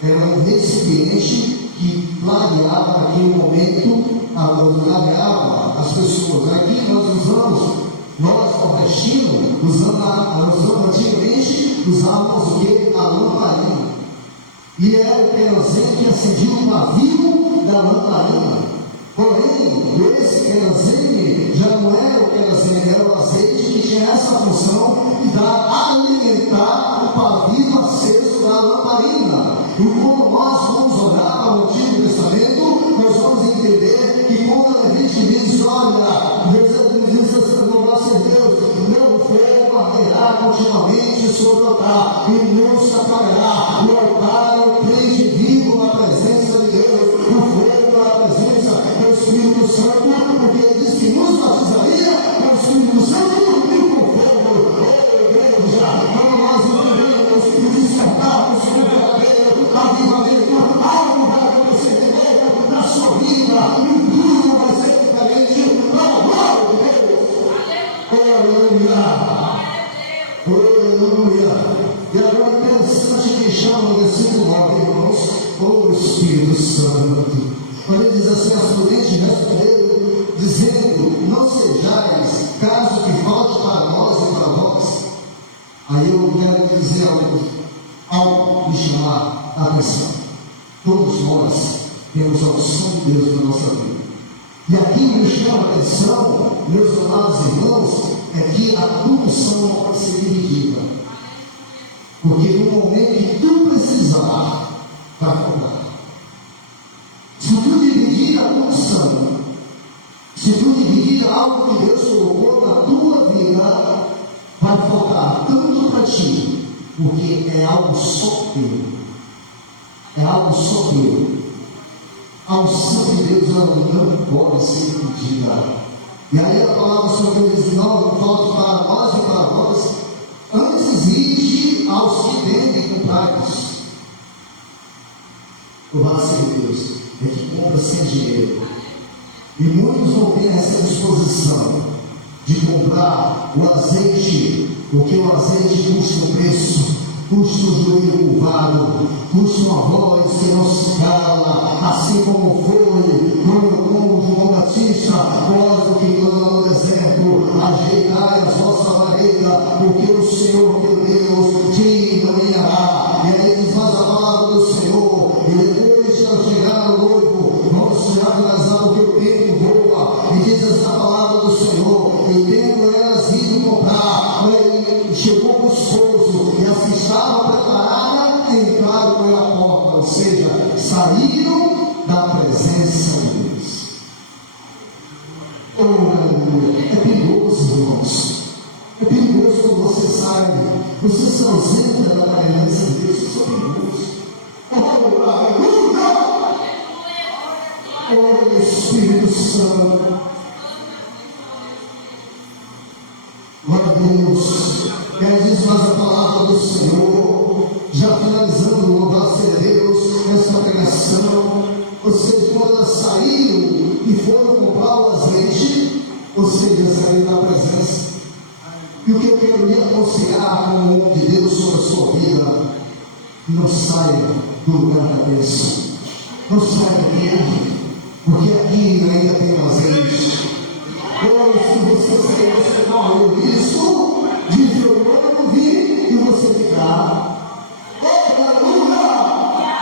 era um recipiente que clareava naquele momento, clareava as pessoas. Aqui nós usamos, nós nordestinos, usamos antigamente, usávamos o que? A lamparina. E era o querosene que acendia o pavio da lamparina. Porém, esse querosene já não era o querosene, era o azeite que tinha essa função de alimentar o pavio aceso da lamparina. E como nós vamos olhar para o Antigo Testamento, nós vamos entender que quando a gente diz: olha, Deus diz assim, nosso Deus, não fogo arderá continuamente sobre o altar, e não se apagará. O altar é o crente vivo. vida, em tudo vai ser diferente para a glória de Deus. Aleluia. Aleluia. E agora é interessante que chama no versículo 9, irmãos, o Espírito Santo. Quando ele diz assim, as prudentes responderam, dizendo, não sejais, caso que falte para nós e para vós. Aí eu quero dizer algo me chamar a atenção. Todos nós temos a opção de Deus na nossa vida. E aqui me chama a atenção, meus amados irmãos, é que a tua unção não pode ser dividida. Porque no momento que tu precisar, vai faltar. Se tu dividir a unção, se tu dividir algo que Deus colocou na tua vida, vai faltar tanto para ti, porque é algo só teu. É algo só teu. A unção de Deus ela não pode ser dividida. E aí a palavra do Senhor diz, não falte para nós e para vós, antes ide aos que vendem comprar-nos. Louvado seja Deus, é que compra sem dinheiro. E muitos não têm essa disposição de comprar o azeite, porque o azeite custa um preço, custa um joelho curvado, custa uma voz que não se cala, assim como foi quando João Batista, quase que no deserto, ajeitai as vossas varetas, porque o Senhor teu Deus te iluminará. E aí diz mais a palavra do Senhor, e depois de chegar o noivo, vamos se atrasar porque o tempo voa, e diz essa palavra do Senhor, e tendo elas ido comprar, chegou o esposo, e as que estavam preparadas entraram pela porta, ou seja, saíram da presença de Deus. Oh, é perigoso, irmãos. É perigoso quando você sai, você se ausenta da presença de Deus, isso é perigoso. Oh, aleluia! Oh, Espírito Santo. Glória a Deus. E aí diz mais a palavra do Senhor, já finalizando, louvado seja Deus, nessa pregação. Ou seja, quando elas saíram e foram comprar o azeite, ou seja, saíram da presença. E o que eu quero lhe aconselhar como homem de Deus sobre a sua vida, não saia do lugar da bênção. Não saia dele, porque aqui ainda tem um azeite. Ou se você sair, você corre o risco de ver o outro vir e você ficar. Oh, aleluia!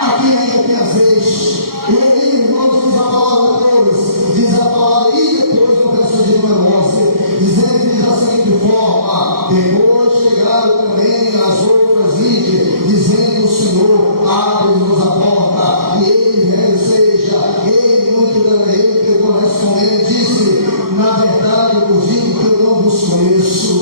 Aqui ainda tem azeite. E aí, irmãos, diz a palavra deles, diz a palavra, e depois no verso de número 11, dizendo da seguinte forma, depois chegaram também as outras virgens, dizendo o Senhor, abre-nos a porta, e ele seja, ele muito grande, ele correspondente, disse, na verdade eu vos digo que eu não vos conheço.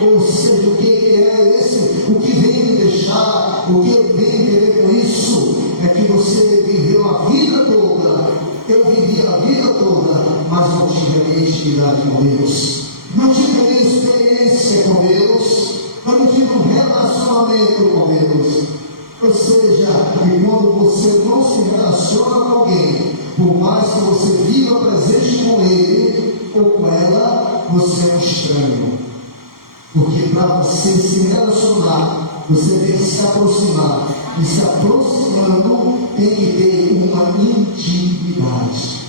Ou seja, o que é esse? O que vem me deixar, o que eu venho querer com isso, é que você viveu a vida toda, eu vivi a vida toda, mas não tive a intimidade com Deus, não tive a experiência com Deus, eu não tive um relacionamento com Deus. Ou seja, que quando você não se relaciona com alguém, por mais que você viva presente com ele ou com ela, você é um estranho. Porque para você se relacionar, você tem que se aproximar. E se aproximando, tem que ter uma intimidade.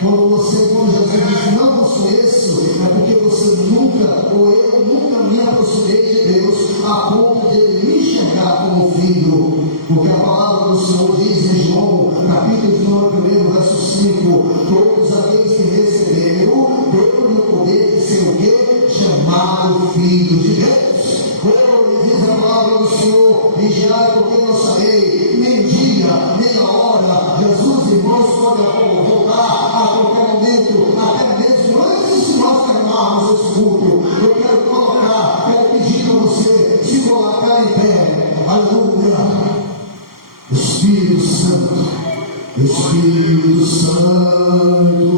Quando Jesus diz, não vos conheço, é porque você nunca, ou eu nunca me aproximei de Deus a ponto de ele me enxergar como filho. Porque a palavra do Senhor diz em João, capítulo 1, verso 5, todos aqueles que receberam, deu-lhe o poder de ser o quê? Chamado filho de Deus. Oh, diz a palavra do Senhor, vigiai porque não sabei, nem dia, nem a hora. Jesus, irmãos, pode voltar a qualquer momento, até mesmo antes de nós terminarmos esse culto. Eu quero pedir para você se colocar em pé. Aleluia. Espírito Santo, Espírito Santo,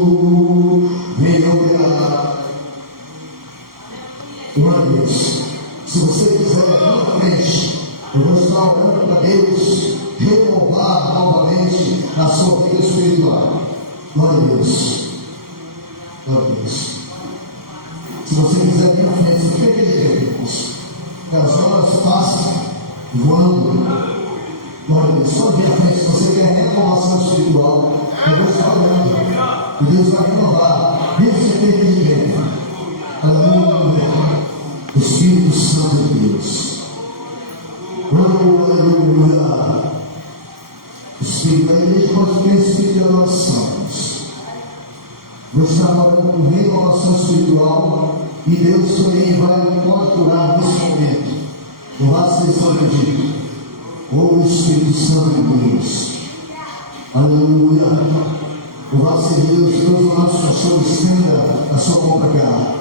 venha orar. Glória a Deus. Se você quiser aqui na frente, eu vou estar orando para Deus renovar novamente a sua vida. espiritual. Glória a Deus. Glória a Deus. Se você quiser vir na frente, o que é que ele quer, irmãos? Que as horas passem voando. Glória a Deus. Só vir à frente, se você quer renovação espiritual, Deus está orando. E Deus vai renovar. Isso é o que ele quer. Aleluia. O Espírito Santo de Deus. Oh, aleluia. O Espírito da igreja pode ter espírito de oração. Você está falando com renovação espiritual e Deus também pode curar nesse momento. Louvado seja o Santo Egito. Oh, Espírito Santo de Deus. Aleluia. Louvado seja Deus. Todos os nossos cachorros, estenda a sua mão para cá.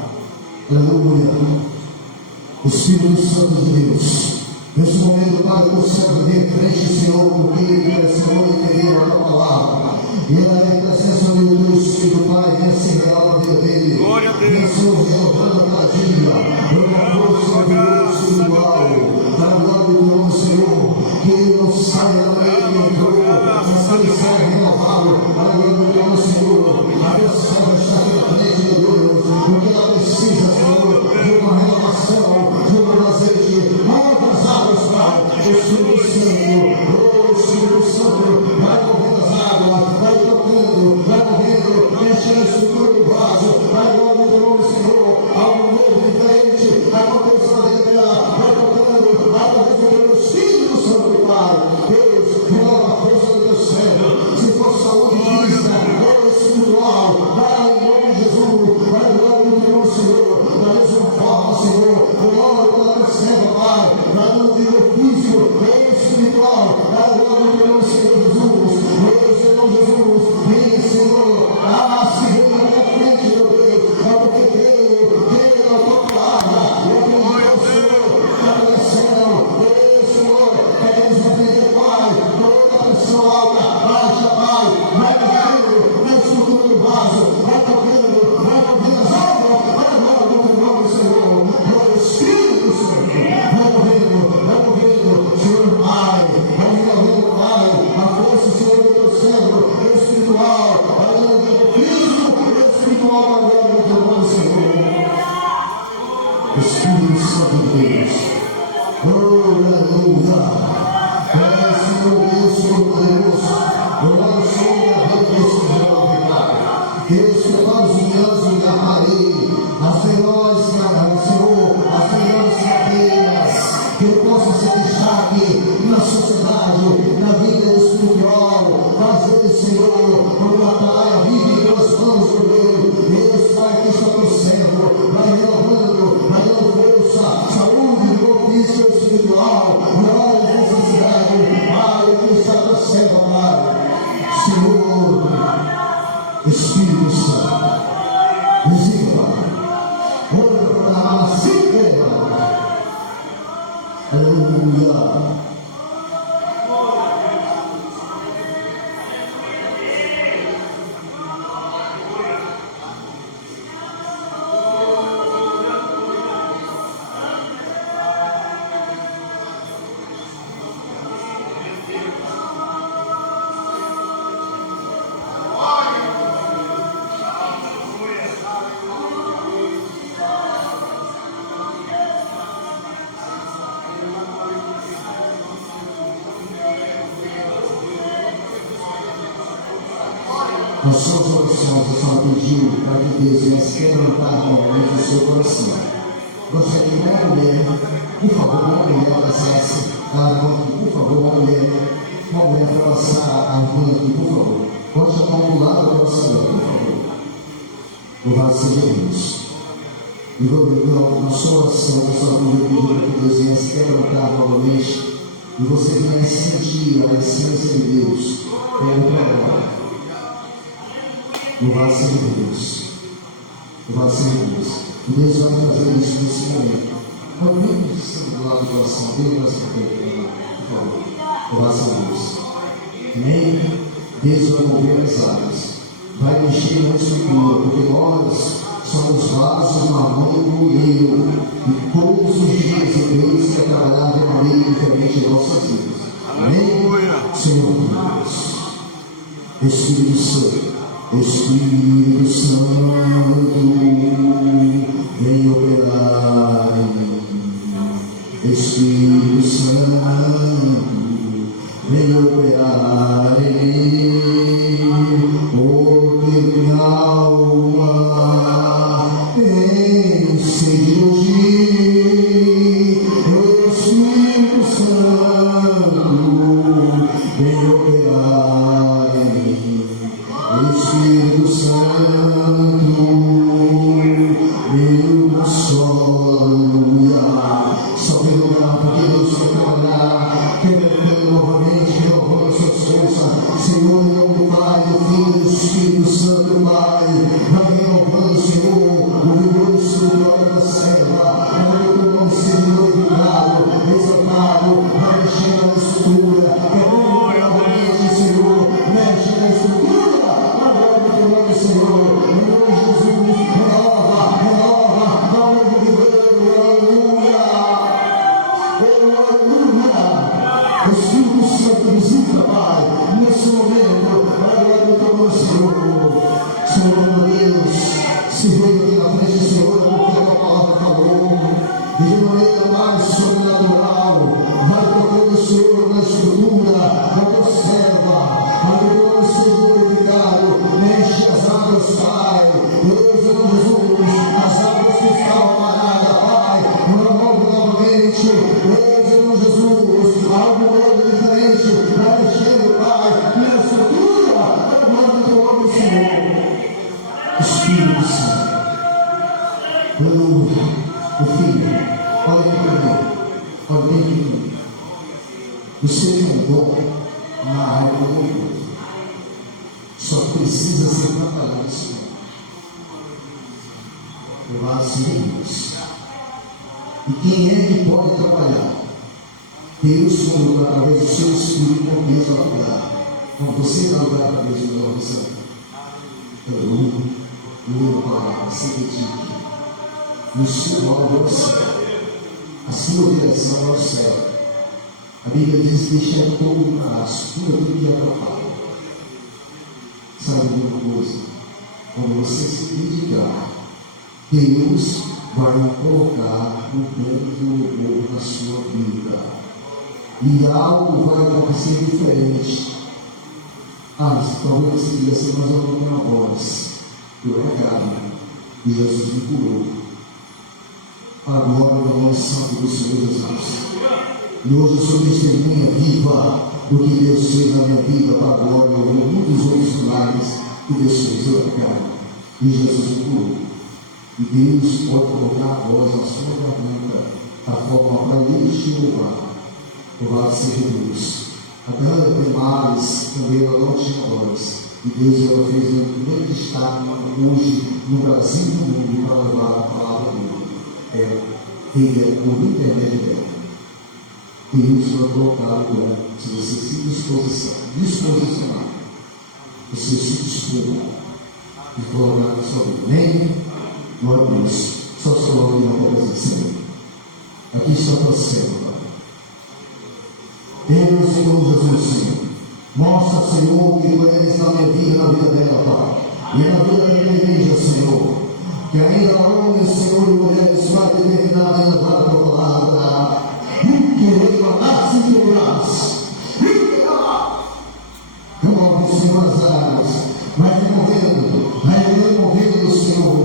Aleluia. Espírito Santo de Deus. Nesse momento, Pai, eu servo de frente, Senhor, porque Ele é Senhor e entendeu a tua palavra. E ela é a presença do Deus, Espírito, Pai, venha se real na vida dele. Glória a Deus. Venha, Senhor, renovando a cada dia. Eu não força do Deus espiritual. Para a glória do nome do Senhor. Que ele não saia da maneira que entrou, mas que ele saia renovado. Para a glória do nome do Senhor. A tua serva está aqui na frente de Deus. Porque ela precisa, Senhor, de uma renovação, de um azeite. Outras águas, Pai. O Espírito Santo. Oh, Espírito Santo. Vai correndo as águas. Vai tocando. Vai correndo. Enchendo a estrutura do vaso. Vai glória do nome do Senhor. Algo novo, diferente. Aconteceu na vida dela. Vai tocando. Vai tocando. O Espírito Santo, Pai. Deus, renova a força do teu servo. Se for saúde física, ou espiritual, vai em nome de Jesus. Vai glória do nome do Senhor. Da mesma forma, Senhor. Glória pela tua serva, Pai. Vai no nível físico, espiritual. Vai glória do nome do Senhor Jesus. Deus, em nome de Jesus. Vem, Senhor. Se vem na minha frente, meu Deus. É porque creio na tua palavra. Eu acredito, Senhor. Pai do céu. Deus, Senhor. É eles vão ter, Pai. Toda a pressão alta, baixa, Pai. Vai mexendo na estrutura do vaso. Vai tocando, vai movendo as águas. Vai glória do nome do Senhor. O Espírito Santo. Vai movendo, Senhor Pai. Vai renovando, Pai. A força, Senhor, do teu servo espiritual. Vai renovando físico, espiritual. Vai glória do teu nome, Senhor. Espírito Santo de Deus. Aleluia. É, Senhor Deus, Senhor poderoso. Glória sobre a vida desse real pecado. Deus, prepara os vinhos da parede. As melhores, Senhor, as melhores cadeiras. Que ele possa ser destaque na sociedade, na vida espiritual. Fazer, Senhor, quando a batalha vive em tuas mãos, meu Deus. Deus, Pai, que está teu servo. Vai renovando, vai dando força, saúde, dor física e espiritual. Glória e necessidade. Pai, aqui está teu servo, Pai. Senhor, Espírito Santo, visita, ora para a cinema. Aleluia. Nas suas orações, eu só pediu para que Deus venha quebrantar realmente o seu coração. Gostaria que uma mulher, por favor, uma mulher passasse, por favor, uma mulher para passar a ajuda aqui, por favor. Pode chamar um lado da nossa senhora, por favor. Louvado seja Deus. E vou na sua oração, eu só pediu para que Deus venha se quebrantar novamente e você venha sentir a essência de Deus. Venha para ela. Louvado seja Deus. Louvado seja Deus. E Deus vai fazer isso nesse momento. Alguém que está do lado do coração dele, nós estamos por favor. Louvado seja Deus. Amém? Deus vai mover as águas. Vai mexer na estrutura, porque nós somos vasos na mão do molheiro. E todos os dias Deus quer trabalhar de maneira diferente em nossas vidas. Amém? Senhor Deus. Espírito Santo, Espírito Santo, vem operar em mim. Espírito Santo, vem operar em mim, porque minha alma tem sede de ti. Espírito Santo, vem operar em mim. Espírito Santo, meu só aleluia. Só tem lugar porque Deus vai trabalhar, quebrando novamente, renovando suas forças. Senhor, em nome do Pai, do Filho e do Espírito Santo, Pai, vai renovando, Senhor, o vigor espiritual da serva, vai renovando, Senhor, glorificado, exaltado, vai mexendo na estrutura, quebrando novamente, Senhor, mexe na estrutura, agora me tomando, Senhor, em nome de Jesus, renova, dá um novo vigor, aleluia, aleluia. Espírito Santo, visita, Pai, nesse momento, agora me tomando, Senhor, Senhor, meu Deus, se veio aqui na frente, Senhor, porque a palavra falou, e de maneira mais sobrenatural, vai tocando, Senhor, na estrutura da tua serva, vai tocando, Senhor, glorificado, mexe as águas, Pai, Deus, em nome de Jesus, as águas que estavam paradas, Pai, renova novamente, Deus, em nome de Jesus, algo novo, diferente, vai mexendo, Pai, na estrutura, agora me tomando, Senhor. Espírito Santo, aleluia, o Filho, olha para mim, olha para mim. Você tem um dom na área do louvor, só precisa ser trabalhado, Senhor. Louvado seja Deus. E quem é que pode trabalhar? Deus, quando através do seu Espírito, não pensa trabalhar. Quando você dá lugar através do nome Santo, aleluia. Meu Pai, santifique, no seu alvo é o céu, a sua direção é o céu. A Bíblia diz que deixa todo o braço, tudo aquilo que atrapalha. Sabe de uma coisa? Quando você se dedicar, Deus vai colocar um ponto de louvor na sua vida, e algo vai acontecer diferente. Talvez você diga assim, mas eu não tenho a voz. Eu errado, e Jesus me curou. Agora no nome santo do Senhor Jesus. E hoje eu sou testemunha viva do que Deus fez na minha vida, para agora eu vou muitos outros milagres que Deus fez. Eu errado, e Jesus me curou. E Deus pode colocar a voz na sua garganta, a forma para Ele te louvar. Louvado seja Deus. A grande tem males, também ela não tinha voz. E Deus ela fez um grande destaque hoje no Brasil e no mundo para levar a palavra dele. Ele é por intermédio dela. Deus vai colocar o grande, se você se disposicionar, você se dispor e colocar na sua vida. Nem, glória a Deus, só se coloque na presença dele. Aqui está a tua serva. Deus, Senhor Jesus, Senhor. Mostra, Senhor, que tu és na minha vida e na vida dela, Pai. E na vida da minha igreja, Senhor. Que ainda homens, Senhor, e mulheres vai determinar a levar a tua palavra. E que reclamasse e quebrasse. Remove, Senhor, as águas. Vai removendo, Senhor.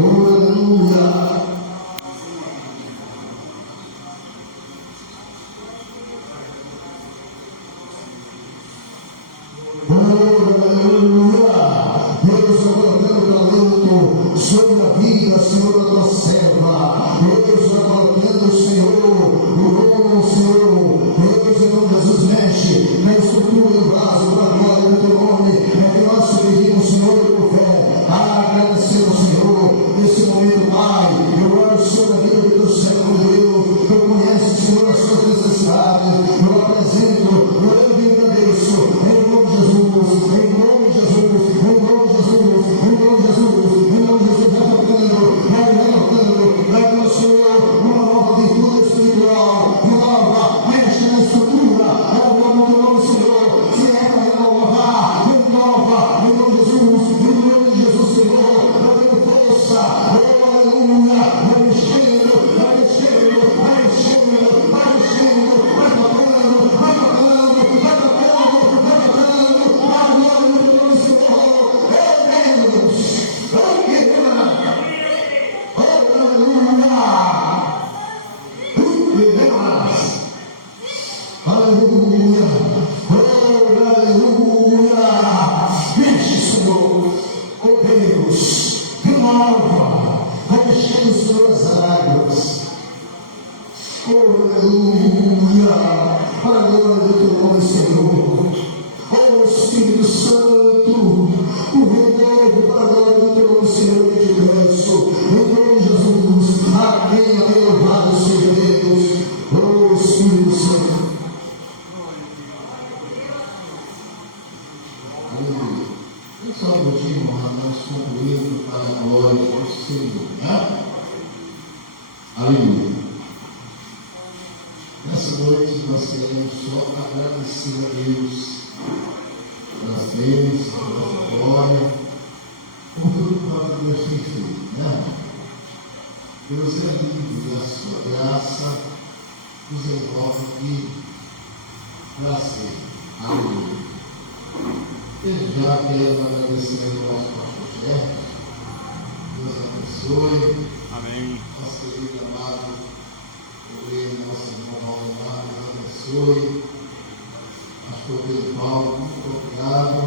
Oh, aleluia. Deus vai colocando talento sobre a vida, Senhor, da tua serva. Deus vai colocando, Senhor, o dom, Senhor. Deus, em nome de Jesus, mexe na estrutura do vaso, para a glória do teu nome. É que nós te pedimos, Senhor, por fé. Agradecemos, Senhor, nesse momento, Pai. nova, revestindo suas águas. Aleluia! Para a glória do teu nome, Senhor. Oh Espírito Santo, o renovo para a glória do teu nome, Senhor, que te peço. Em nome de Jesus. Amém. Amém. Louvado seja Deus. Oh Espírito Santo. Aleluia. Só um minutinho, nós concluímos para a glória do Senhor, né? Aleluia. Nessa noite nós queremos só agradecer a Deus pelas bênçãos, pela glória, por tudo que Deus tem feito, né? Deus é livre da sua graça, nos envolve aqui para sempre. Aleluia. Desde já quero agradecer ao nosso pastor Gerson. Deus abençoe. Amém. Nosso querido amado, nosso irmão Valdemar, Deus abençoe. Pastor Pedro Paulo, muito obrigado.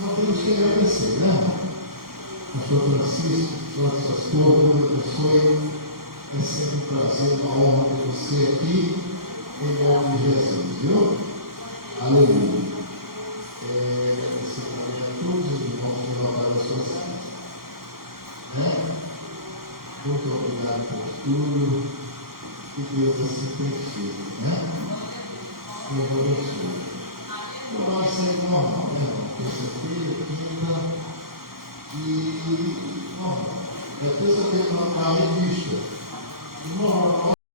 Nós temos que agradecer, né? Pastor Francisco, todas as esposa, Deus abençoe. É sempre um prazer, uma honra ter você aqui, em nome de Jesus, viu? Aleluia. Agradecer também a todos os irmãos que levantaram as suas mãos. Muito obrigado por tudo que Deus assim tem feito, né? Deus abençoe. Eu acho que é normal, né? Terça-feira, quinta e normal. Depois eu tenho uma